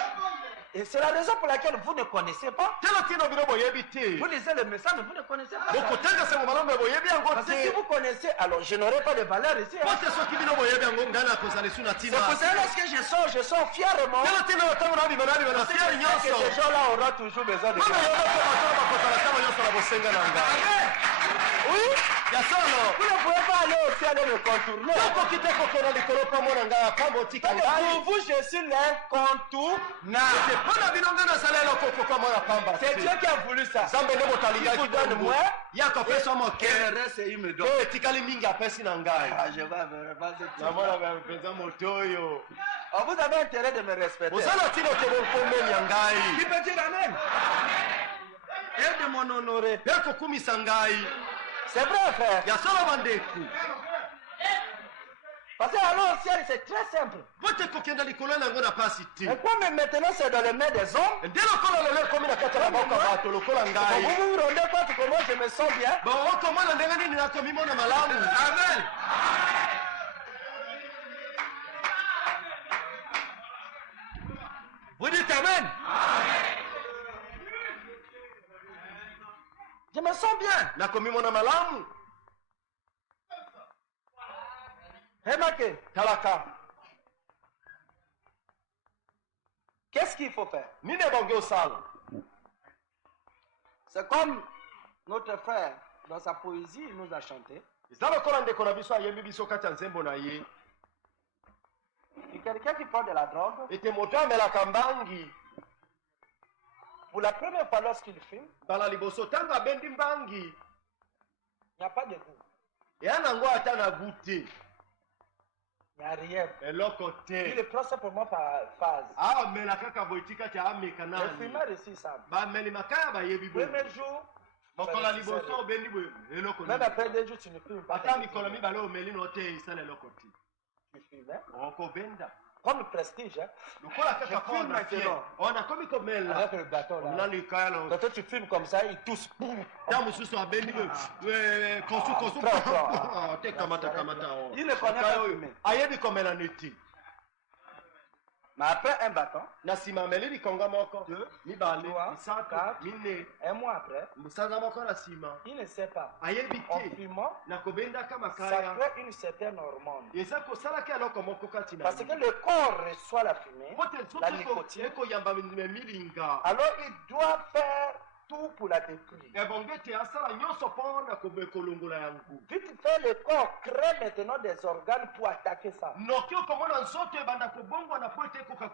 Et c'est la raison pour laquelle vous ne connaissez pas. tala tina bino boyebi te. Vous lisez le message, mais vous ne connaissez pas. bokotanga sango malamu boyebi yango Parce que si te. vous connaissez, alors je n'aurai pas de valeur ici. Hein. pote soki bino boyebi yango ngai na kozala esu na C'est ntina. pour ça lorsque je sors fièrement. tala tina na ntango nabima na C'est fiere que nyonso. ces gens-là auront toujours besoin de Mama ça. yono te matala bakozala ntango nyonso na bosenga na ngai. Oui, ya solo. vous ne pouvez pas aller au ciel et me contourner. tokoki te kokenda likolo mpo mona ngai apamba otika Donc, ngai. pour vous, je suis l'incontournable. te mpo na bino ngai nasala eloko okokwa mona pamba C'est Dieu te. qui a voulu ça. nzambe nde moto Il vous alingaki donne bongo. moins. yaka opesa moke. Et le reste, il me donne. oyo etikali mingi apesi na ngai. Ah, je vais vraiment te namona mpenza moto oyo. Oh, vous avez intérêt de me respecter. oza na ntina okende komenia Qui ngai. peut dire amen? Et de mon honorer. mpe kokumisa ngai. C'est vrai, frère. ya solo bandeko. Parce que aller au ciel, c'est très simple. po te kokenda likolo na yango na pasi te. Et comme maintenant, c'est dans les mains des hommes, nde lokola lelo ekomi na kati ya maboko ya bato lokola ngai. vous vous rendez compte comment je me sens bien? okomona ndenge nini nakomimona malamu. amen. Vous dites amen? Je me sens bien. nakomimona malamu. Remarquez, talaka. qu'est-ce qu'il faut faire? nini ebongi osala. C'est comme notre frère, dans sa poésie, il nous a chanté. eza lokola ndeko na biso ayembi biso kati ya nzembo na ye. Et quelqu'un qui prend de la drogue, ete moto amelaka mbangi. pour la première fois lorsqu'il fume, mbala liboso ntango abendi mbangi. il n'y a pas de goût. eya nango ata na gu te. Il n'y a rien. eloko Il te. le prend simplement par phase. amela kaka boye tika te ameka Les nani. fumeurs ici savent. bameli makaya bayebi boye. Premier jour, mokola liboso obendi boye eloko même nini. après 2 jours, tu ne fumes pas. ata mikolo mibale omeli no te esala eloko te. Tu fumes, hein? okobenda. Comme prestige, hein. lokola Je kaka filme kona fier maintenant. on a komi komela Avec le bâton na là. likaya lo Quand tu filmes comme ça, ils tous. ta mususu abendi kosu Prends. te kamata Il ne connaît pas filmer. ayebi komela neti Mais après un bâton, na nsima ameli likonga moko Deux, mibale trois, misato quatre. mine un mois après, musanza moko na nsima il ne sait pas. ayebi En te filmant, na kobendaka ça makaya crée une certaine hormone. eza kosalaki eloko moko kati na Parce que le corps reçoit la fumée, po te la soki nicotine, ekoyamba milinga alors il doit faire tout pour la détruire. ebonge te asala nyonso mpona kolongola yango Vite fait, le corps crée maintenant des organes pour attaquer ça. noki okomona nzoto ebanda kobongwana po ete ekoka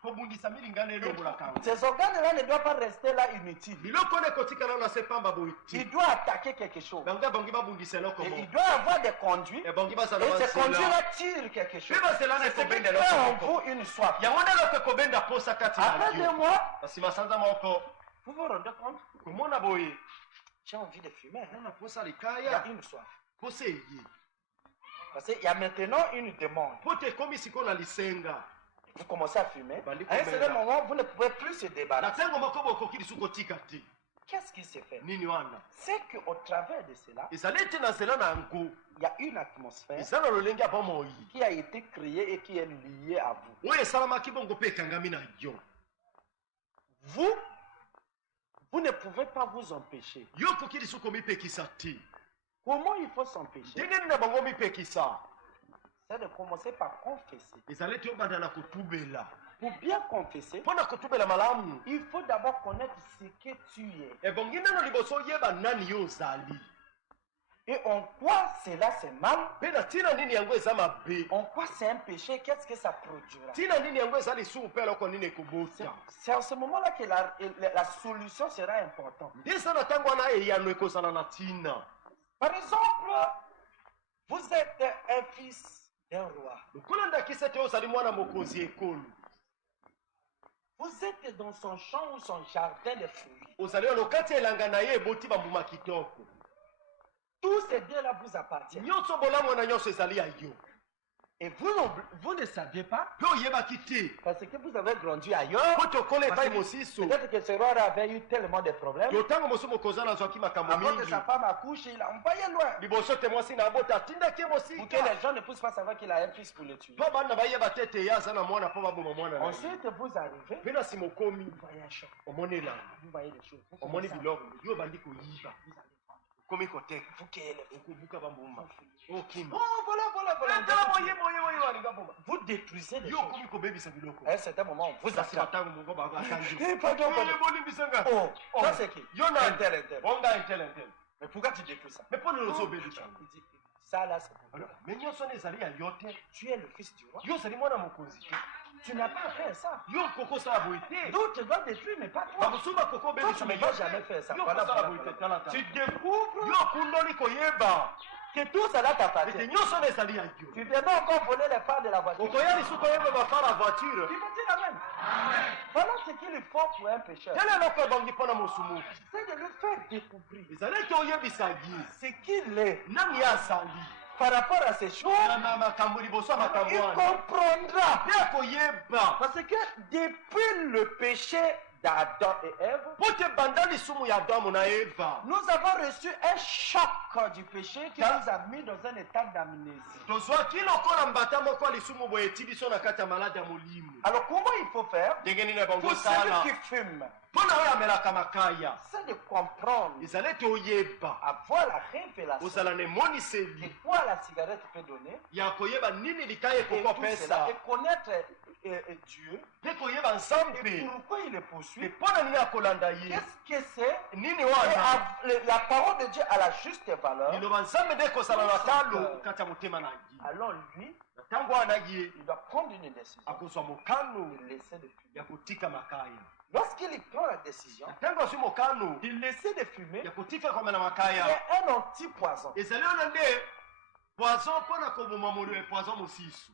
kobundisa milinga na elongolaka yango Ces organes-là ne doivent pas rester là inutiles. biloko wana ekotikala na se pamba boye Il ti doit attaquer quelque chose. bango ebongi babundisa eloko Et moko il doit avoir des conduits. ebongi bazala Et ces basela conduits-là tirent quelque chose. mpe bazela na C'est ce qui ekobenda crée en eloko moko vous une soif. yango nde eloko ekobenda posa kati na Après 2 yo mois, kasi masanza moko vous vous rendez compte, komona boye j'ai envie de fumer. Hein. nana posa Il y a likaya une soif. posa eye Parce qu'il y a maintenant une demande. po te ekomi sikoyo na lisenga Vous commencez à fumer. Bali À un combien certain là? moment, vous ne pouvez plus se na débarrasser. ntango moko bokoki lisusu kotika te Qu'est-ce qui se fait? nini wana C'est qu'au travers de cela, ezali ete na nzela na yango il y a une atmosphère eza na lolenge ya bomoi qui a été créée et qui est liée à vous. oyo esalamaki bongo mpe ekangami na yo Vous ne pouvez pas vous empêcher. yo okoki lisusu komipekisa te Comment il faut s'empêcher? ndenge nini na bango mipekisa C'est de commencer par confesser. ezali ete obanda na kotubela Pour bien confesser, mpo na kotubela malamu il faut d'abord connaître ce que tu es. ebongi nano liboso oyeba nani yo ozali Et en quoi cela c'est mal, mpe na ntina nini yango eza mabe en quoi c'est un péché, qu'est-ce que ça produira. ntina nini yango eza lisumu mpe eloko nini ekobota C'est en ce moment-là que la solution sera importante. nde eza na ntango wana eyano ekozala na ntina Par exemple, vous êtes un fils d'un roi. lokola ndakisa ete ozali mwana mokonzi ekolo Vous êtes dans son champ ou son jardin de fruits. ozali wana okati ya elanga na ye eboti bambuma kitoko Tous ces biens-là vous appartiennent. nyonso bolamu wana nyonso ezali ya yo Et vous ne saviez pas, mpe oyebaki te parce que vous avez grandi ailleurs. po tokola Parce epai que mosusu peut-être que ce roi avait eu tellement de problèmes. yo ntango mosusu mokonzi wana azwaki makambo Avant que mingi sa femme accouche, il l'a envoyé loin. liboso te mwasi na abota atindaki ye Pour que mosika les gens ne puissent pas savoir qu'il a un fils pour le tuer. mpo bana bayeba te ete ye aza na mwana mpo baboma mwana na ye Ensuite, vous arrivez, mpe na nsima okomi vous voyez un champ, omoni elanga vous voyez des choses. Vous omoni commencez à- biloko yo obandi koyiba vous allez prendre. okomi koteka Vous cueillez les fruits. okobuka bambuma okima Oh, voilà. Vous détruisez les yo choses. okomi kobebisa biloko À un certain moment, on vous kasi attrape. batango mongo bakangi Eh, pardon. bolimbisanga Oh, ça c'est qui? yo na Intel. onga intelligent Mais pourquoi tu détruis ça? mais mpo nini ozobebisa Il dit, ça là c'est pour toi. mais nyonso wana ezali ya yo te Tu es le fils du roi. yo ozali mwana mokonzi te Tu n'as pas fait ça. yo okoko osala boye te D'autres te doivent détruire, mais pas toi. bamosusu bakoko Toi, obebisa tu ne me vas jamais faire ça. yo Voilà, okosala voilà, boye te voilà. tala Tu tala découvres yo okundoli koyeba que tout cela ete t'appartient. nyonso wana ezali ya yo Tu viens encore voler les phares de la voiture. okoya lisusu koyeba bafara voiture Tu me dis la même. Voilà ce qu'il faut pour un pécheur. tala eloko ebongi mpo na mosumuki C'est de le faire découvrir ezali ete oyebisa ye ce qu'il est nani ye azali par rapport à ces choses. na makambo liboso ya makambo Il wana comprendra. mpe akoyeba Parce que depuis le péché d'Adam et Ève, po te banda lisumu ya adamu na eva nous avons reçu un choc du péché qui nous a mis dans un état d'amnésie. tozwaki lokola mbata moko ya lisumu boye eti biso na kati ya maladi ya molimo Alors comment il faut faire ndenge nini ebongo pour osala celui qui fume? mpo na oyo amelaka makaya C'est de comprendre, ezali ete oyeba avoir la révélation ozala na de emoniseli quoi la cigarette peut donner ya koyeba nini likaya et tout ekokopesa cela, et connaître Dieu mpe koyeba et nzambe pourquoi il le mpe poursuit. mpo na nini akolanda ye Qu'est-ce que c'est? nini Et wana la parole de Dieu a la juste valeur. liloba nzambe nde ekozala na talo kati ya motema na ye Alors lui, na ntango wana ye il doit prendre une décision akozwa mokano de laisser de fumer. ya kotika makaya Lorsqu'il prend la décision na ntango azwi mokano de laisser de fumer, ya kotika komela c'est makaya un antipoison. ezali wana nde poison mpo na koboma poison mosusu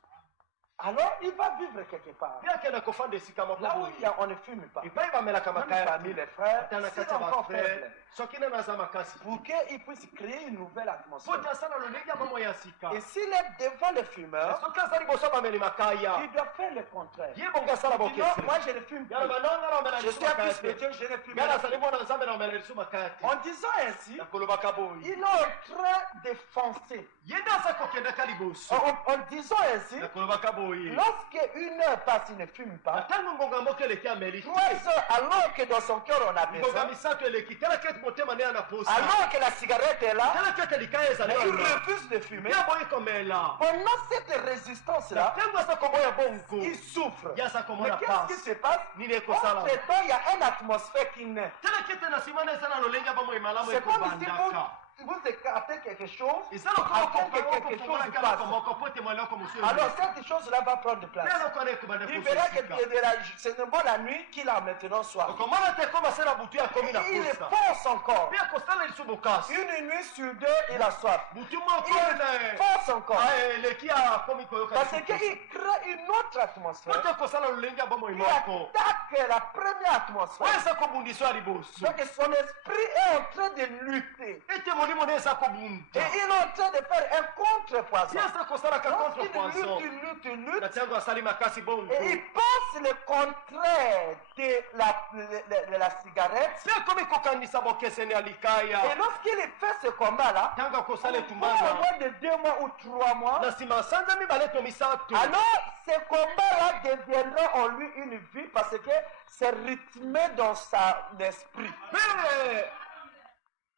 alors il va vivre quelque part. Bien qu'elle kofanda esika moko Là où boye. on ne fume pas. Epai bamelaka Même makaya parmi te. les frères, Ata na c'est kati ya encore bafrère. faible. Soki nani aza makasi. Pour qu'ils puissent créer une nouvelle atmosphère. Po te asala lolenge ya bomoi ya sika. Et s'il est devant les fumeurs, Soki aza liboso bameli makaya. il doit faire le contraire. Ye bongo asala Non, bokesi. moi je ne fume plus. Yala bananga na omela Je lisu suis un makaya fils te. chrétien, je ne fume Yala plus. azali mwana nzambe na omela lisu makaya te. En disant ainsi, Nakolobaka boye. il est en train de foncer. Ye nde aza kokendaka liboso. En disant ainsi, Nakolobaka boye. lorsque une heure passe, il ne fume pas. Ntango ngonga moko eleki ameli te. 3 heures, alors que dans son cœur on a ngonga besoin, misato eleki tala kete motema nde anaposa. alors que la cigarette est là, tala kete likaya ezali mais il wana. refuse de fumer. Ye boyi komela. Pendant cette résistance-là, Ntango aza koboya bongo. il souffre. Ye aza Mais komona qu'est-ce qui pasi. se passe? Nini ekosala. Entre-temps, il y a une atmosphère qui naît. tala kete na nsima na eza na lolenge ya bomoi malamu C'est comme si ekobandaka. vous écartez quelque chose eza lokola afin que quelque kofungola chose kaloko passe. moko po ete mwaloko mosusu Alors cette chose-là va prendre place. nde eloko wana ekobanda Il verra que kosika. c'est une bonne nuit qu'il a maintenant soir. okomona te ekoma na butu akomi na Il posa. force encore. mpe akosala lisu bokasi. Une nuit sur 2, il a soif. butu moko Il force encore. eleki akomi koyoka Parce lisu. qu'il crée une autre po atmosphère. te ekosala lolenge ya bomoi Il moko attaque la première oyo atmosphère. eza kobundisa ya liboso. Donc son esprit est en train de lutter. ete molimo nde eza Et kobunda. il est en train de faire un contre-poisson. ye eza kosalaka Lorsqu'il contrepoison. lutte, na ntango asali makasi bongo. et il pense le contraire de la cigarette. mpe akomi kokanisa bokeseni ya Et likaya. lorsqu'il fait ce combat-là, ntango akosala au etumbana moins de 2 mois ou 3 mois, na nsima sanza mibale to misato. alors ce combat-là deviendra en lui une vie parce que c'est rythmé dans son esprit. mpe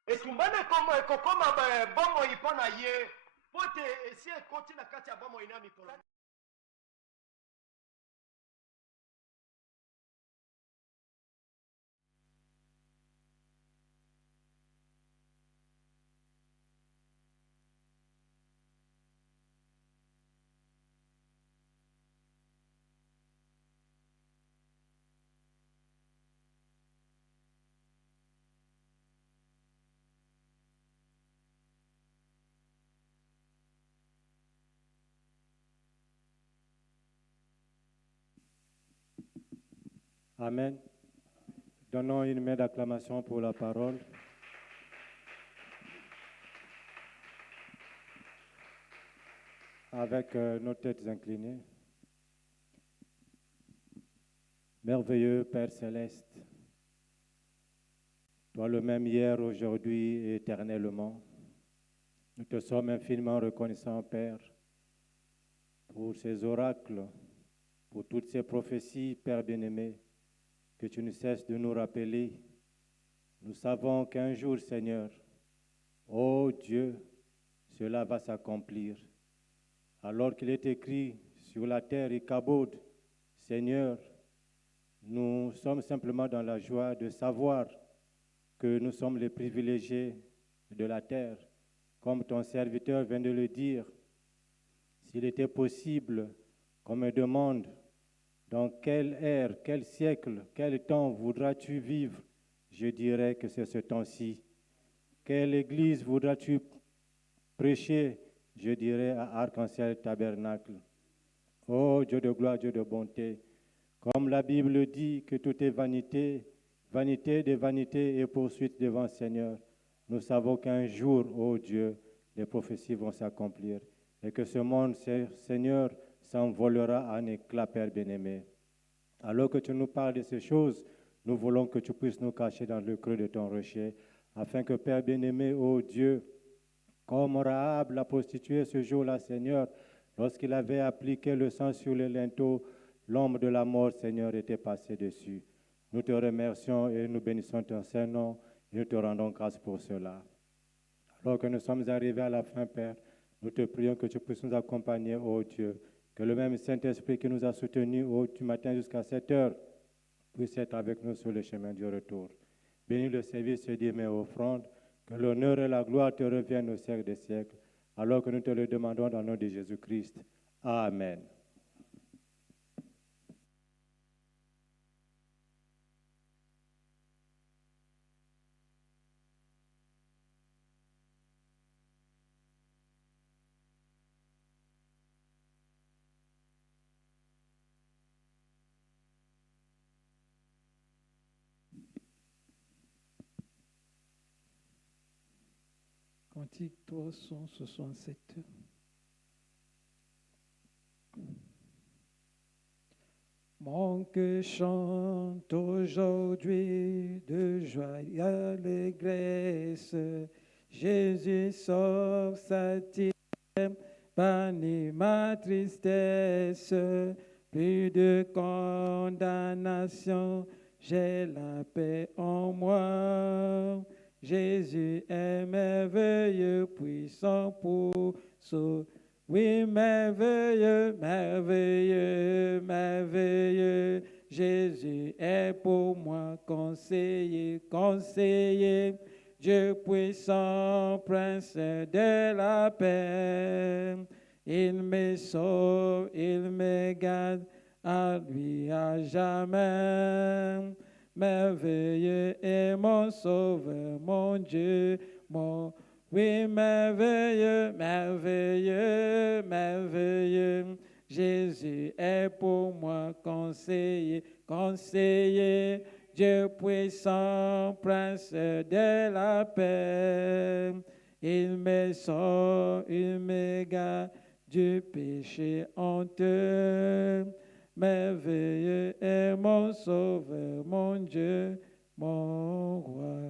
etumbana ekokoma bomoi mpo na ye po te esi ekoti na kati ya bomoi na mikolo. Amen. Donnons une main d'acclamation pour la parole. Avec nos têtes inclinées. Merveilleux Père Céleste, toi le même hier, aujourd'hui et éternellement, nous te sommes infiniment reconnaissants, Père, pour ces oracles, pour toutes ces prophéties, Père bien-aimé, que tu ne cesses de nous rappeler. Nous savons qu'un jour, Seigneur, ô Dieu, cela va s'accomplir. Alors qu'il est écrit sur la terre et Kabod, Seigneur, nous sommes simplement dans la joie de savoir que nous sommes les privilégiés de la terre. Comme ton serviteur vient de le dire, s'il était possible qu'on me demande dans quelle ère, quel siècle, quel temps voudras-tu vivre, je dirais que c'est ce temps-ci. Quelle église voudras-tu prêcher, je dirais à Arc-en-Ciel Tabernacle. Ô Dieu de gloire, Dieu de bonté, comme la Bible dit que tout est vanité, vanité de vanité et poursuite devant le Seigneur, nous savons qu'un jour, ô Dieu, les prophéties vont s'accomplir et que ce monde, Seigneur, s'envolera en éclats, Père bien-aimé. Alors que tu nous parles de ces choses, nous voulons que tu puisses nous cacher dans le creux de ton rocher, afin que, Père bien-aimé, ô Dieu, comme Rahab, la prostituée, ce jour-là, Seigneur, lorsqu'il avait appliqué le sang sur les linteaux, l'ombre de la mort, Seigneur, était passé dessus. Nous te remercions et nous bénissons ton Saint-Nom et nous te rendons grâce pour cela. Alors que nous sommes arrivés à la fin, Père, nous te prions que tu puisses nous accompagner, ô Dieu, que le même Saint-Esprit qui nous a soutenus du matin jusqu'à 7 heures puisse être avec nous sur le chemin du retour. Bénis le service et mes offrandes, que l'honneur et la gloire te reviennent au siècle des siècles, alors que nous te le demandons dans le nom de Jésus-Christ. Amen. Cantique 367. Mon cœur chante aujourd'hui de joie et d'allégresse. Jésus sauve sa terre, bannit ma tristesse. Plus de condamnation, j'ai la paix en moi. Jésus est merveilleux, puissant pour sauver. Oui, merveilleux, merveilleux, merveilleux. Jésus est pour moi conseiller, conseiller. Dieu puissant, prince de la paix. Il me sauve, il me garde, à lui à jamais. Merveilleux est mon sauveur, mon Dieu, mon oui, merveilleux, merveilleux, merveilleux. Jésus est pour moi conseiller, conseiller. Dieu puissant, prince de la paix. Il me sauve, il me garde du péché honteux. Merveilleux est mon sauveur, mon Dieu, mon roi.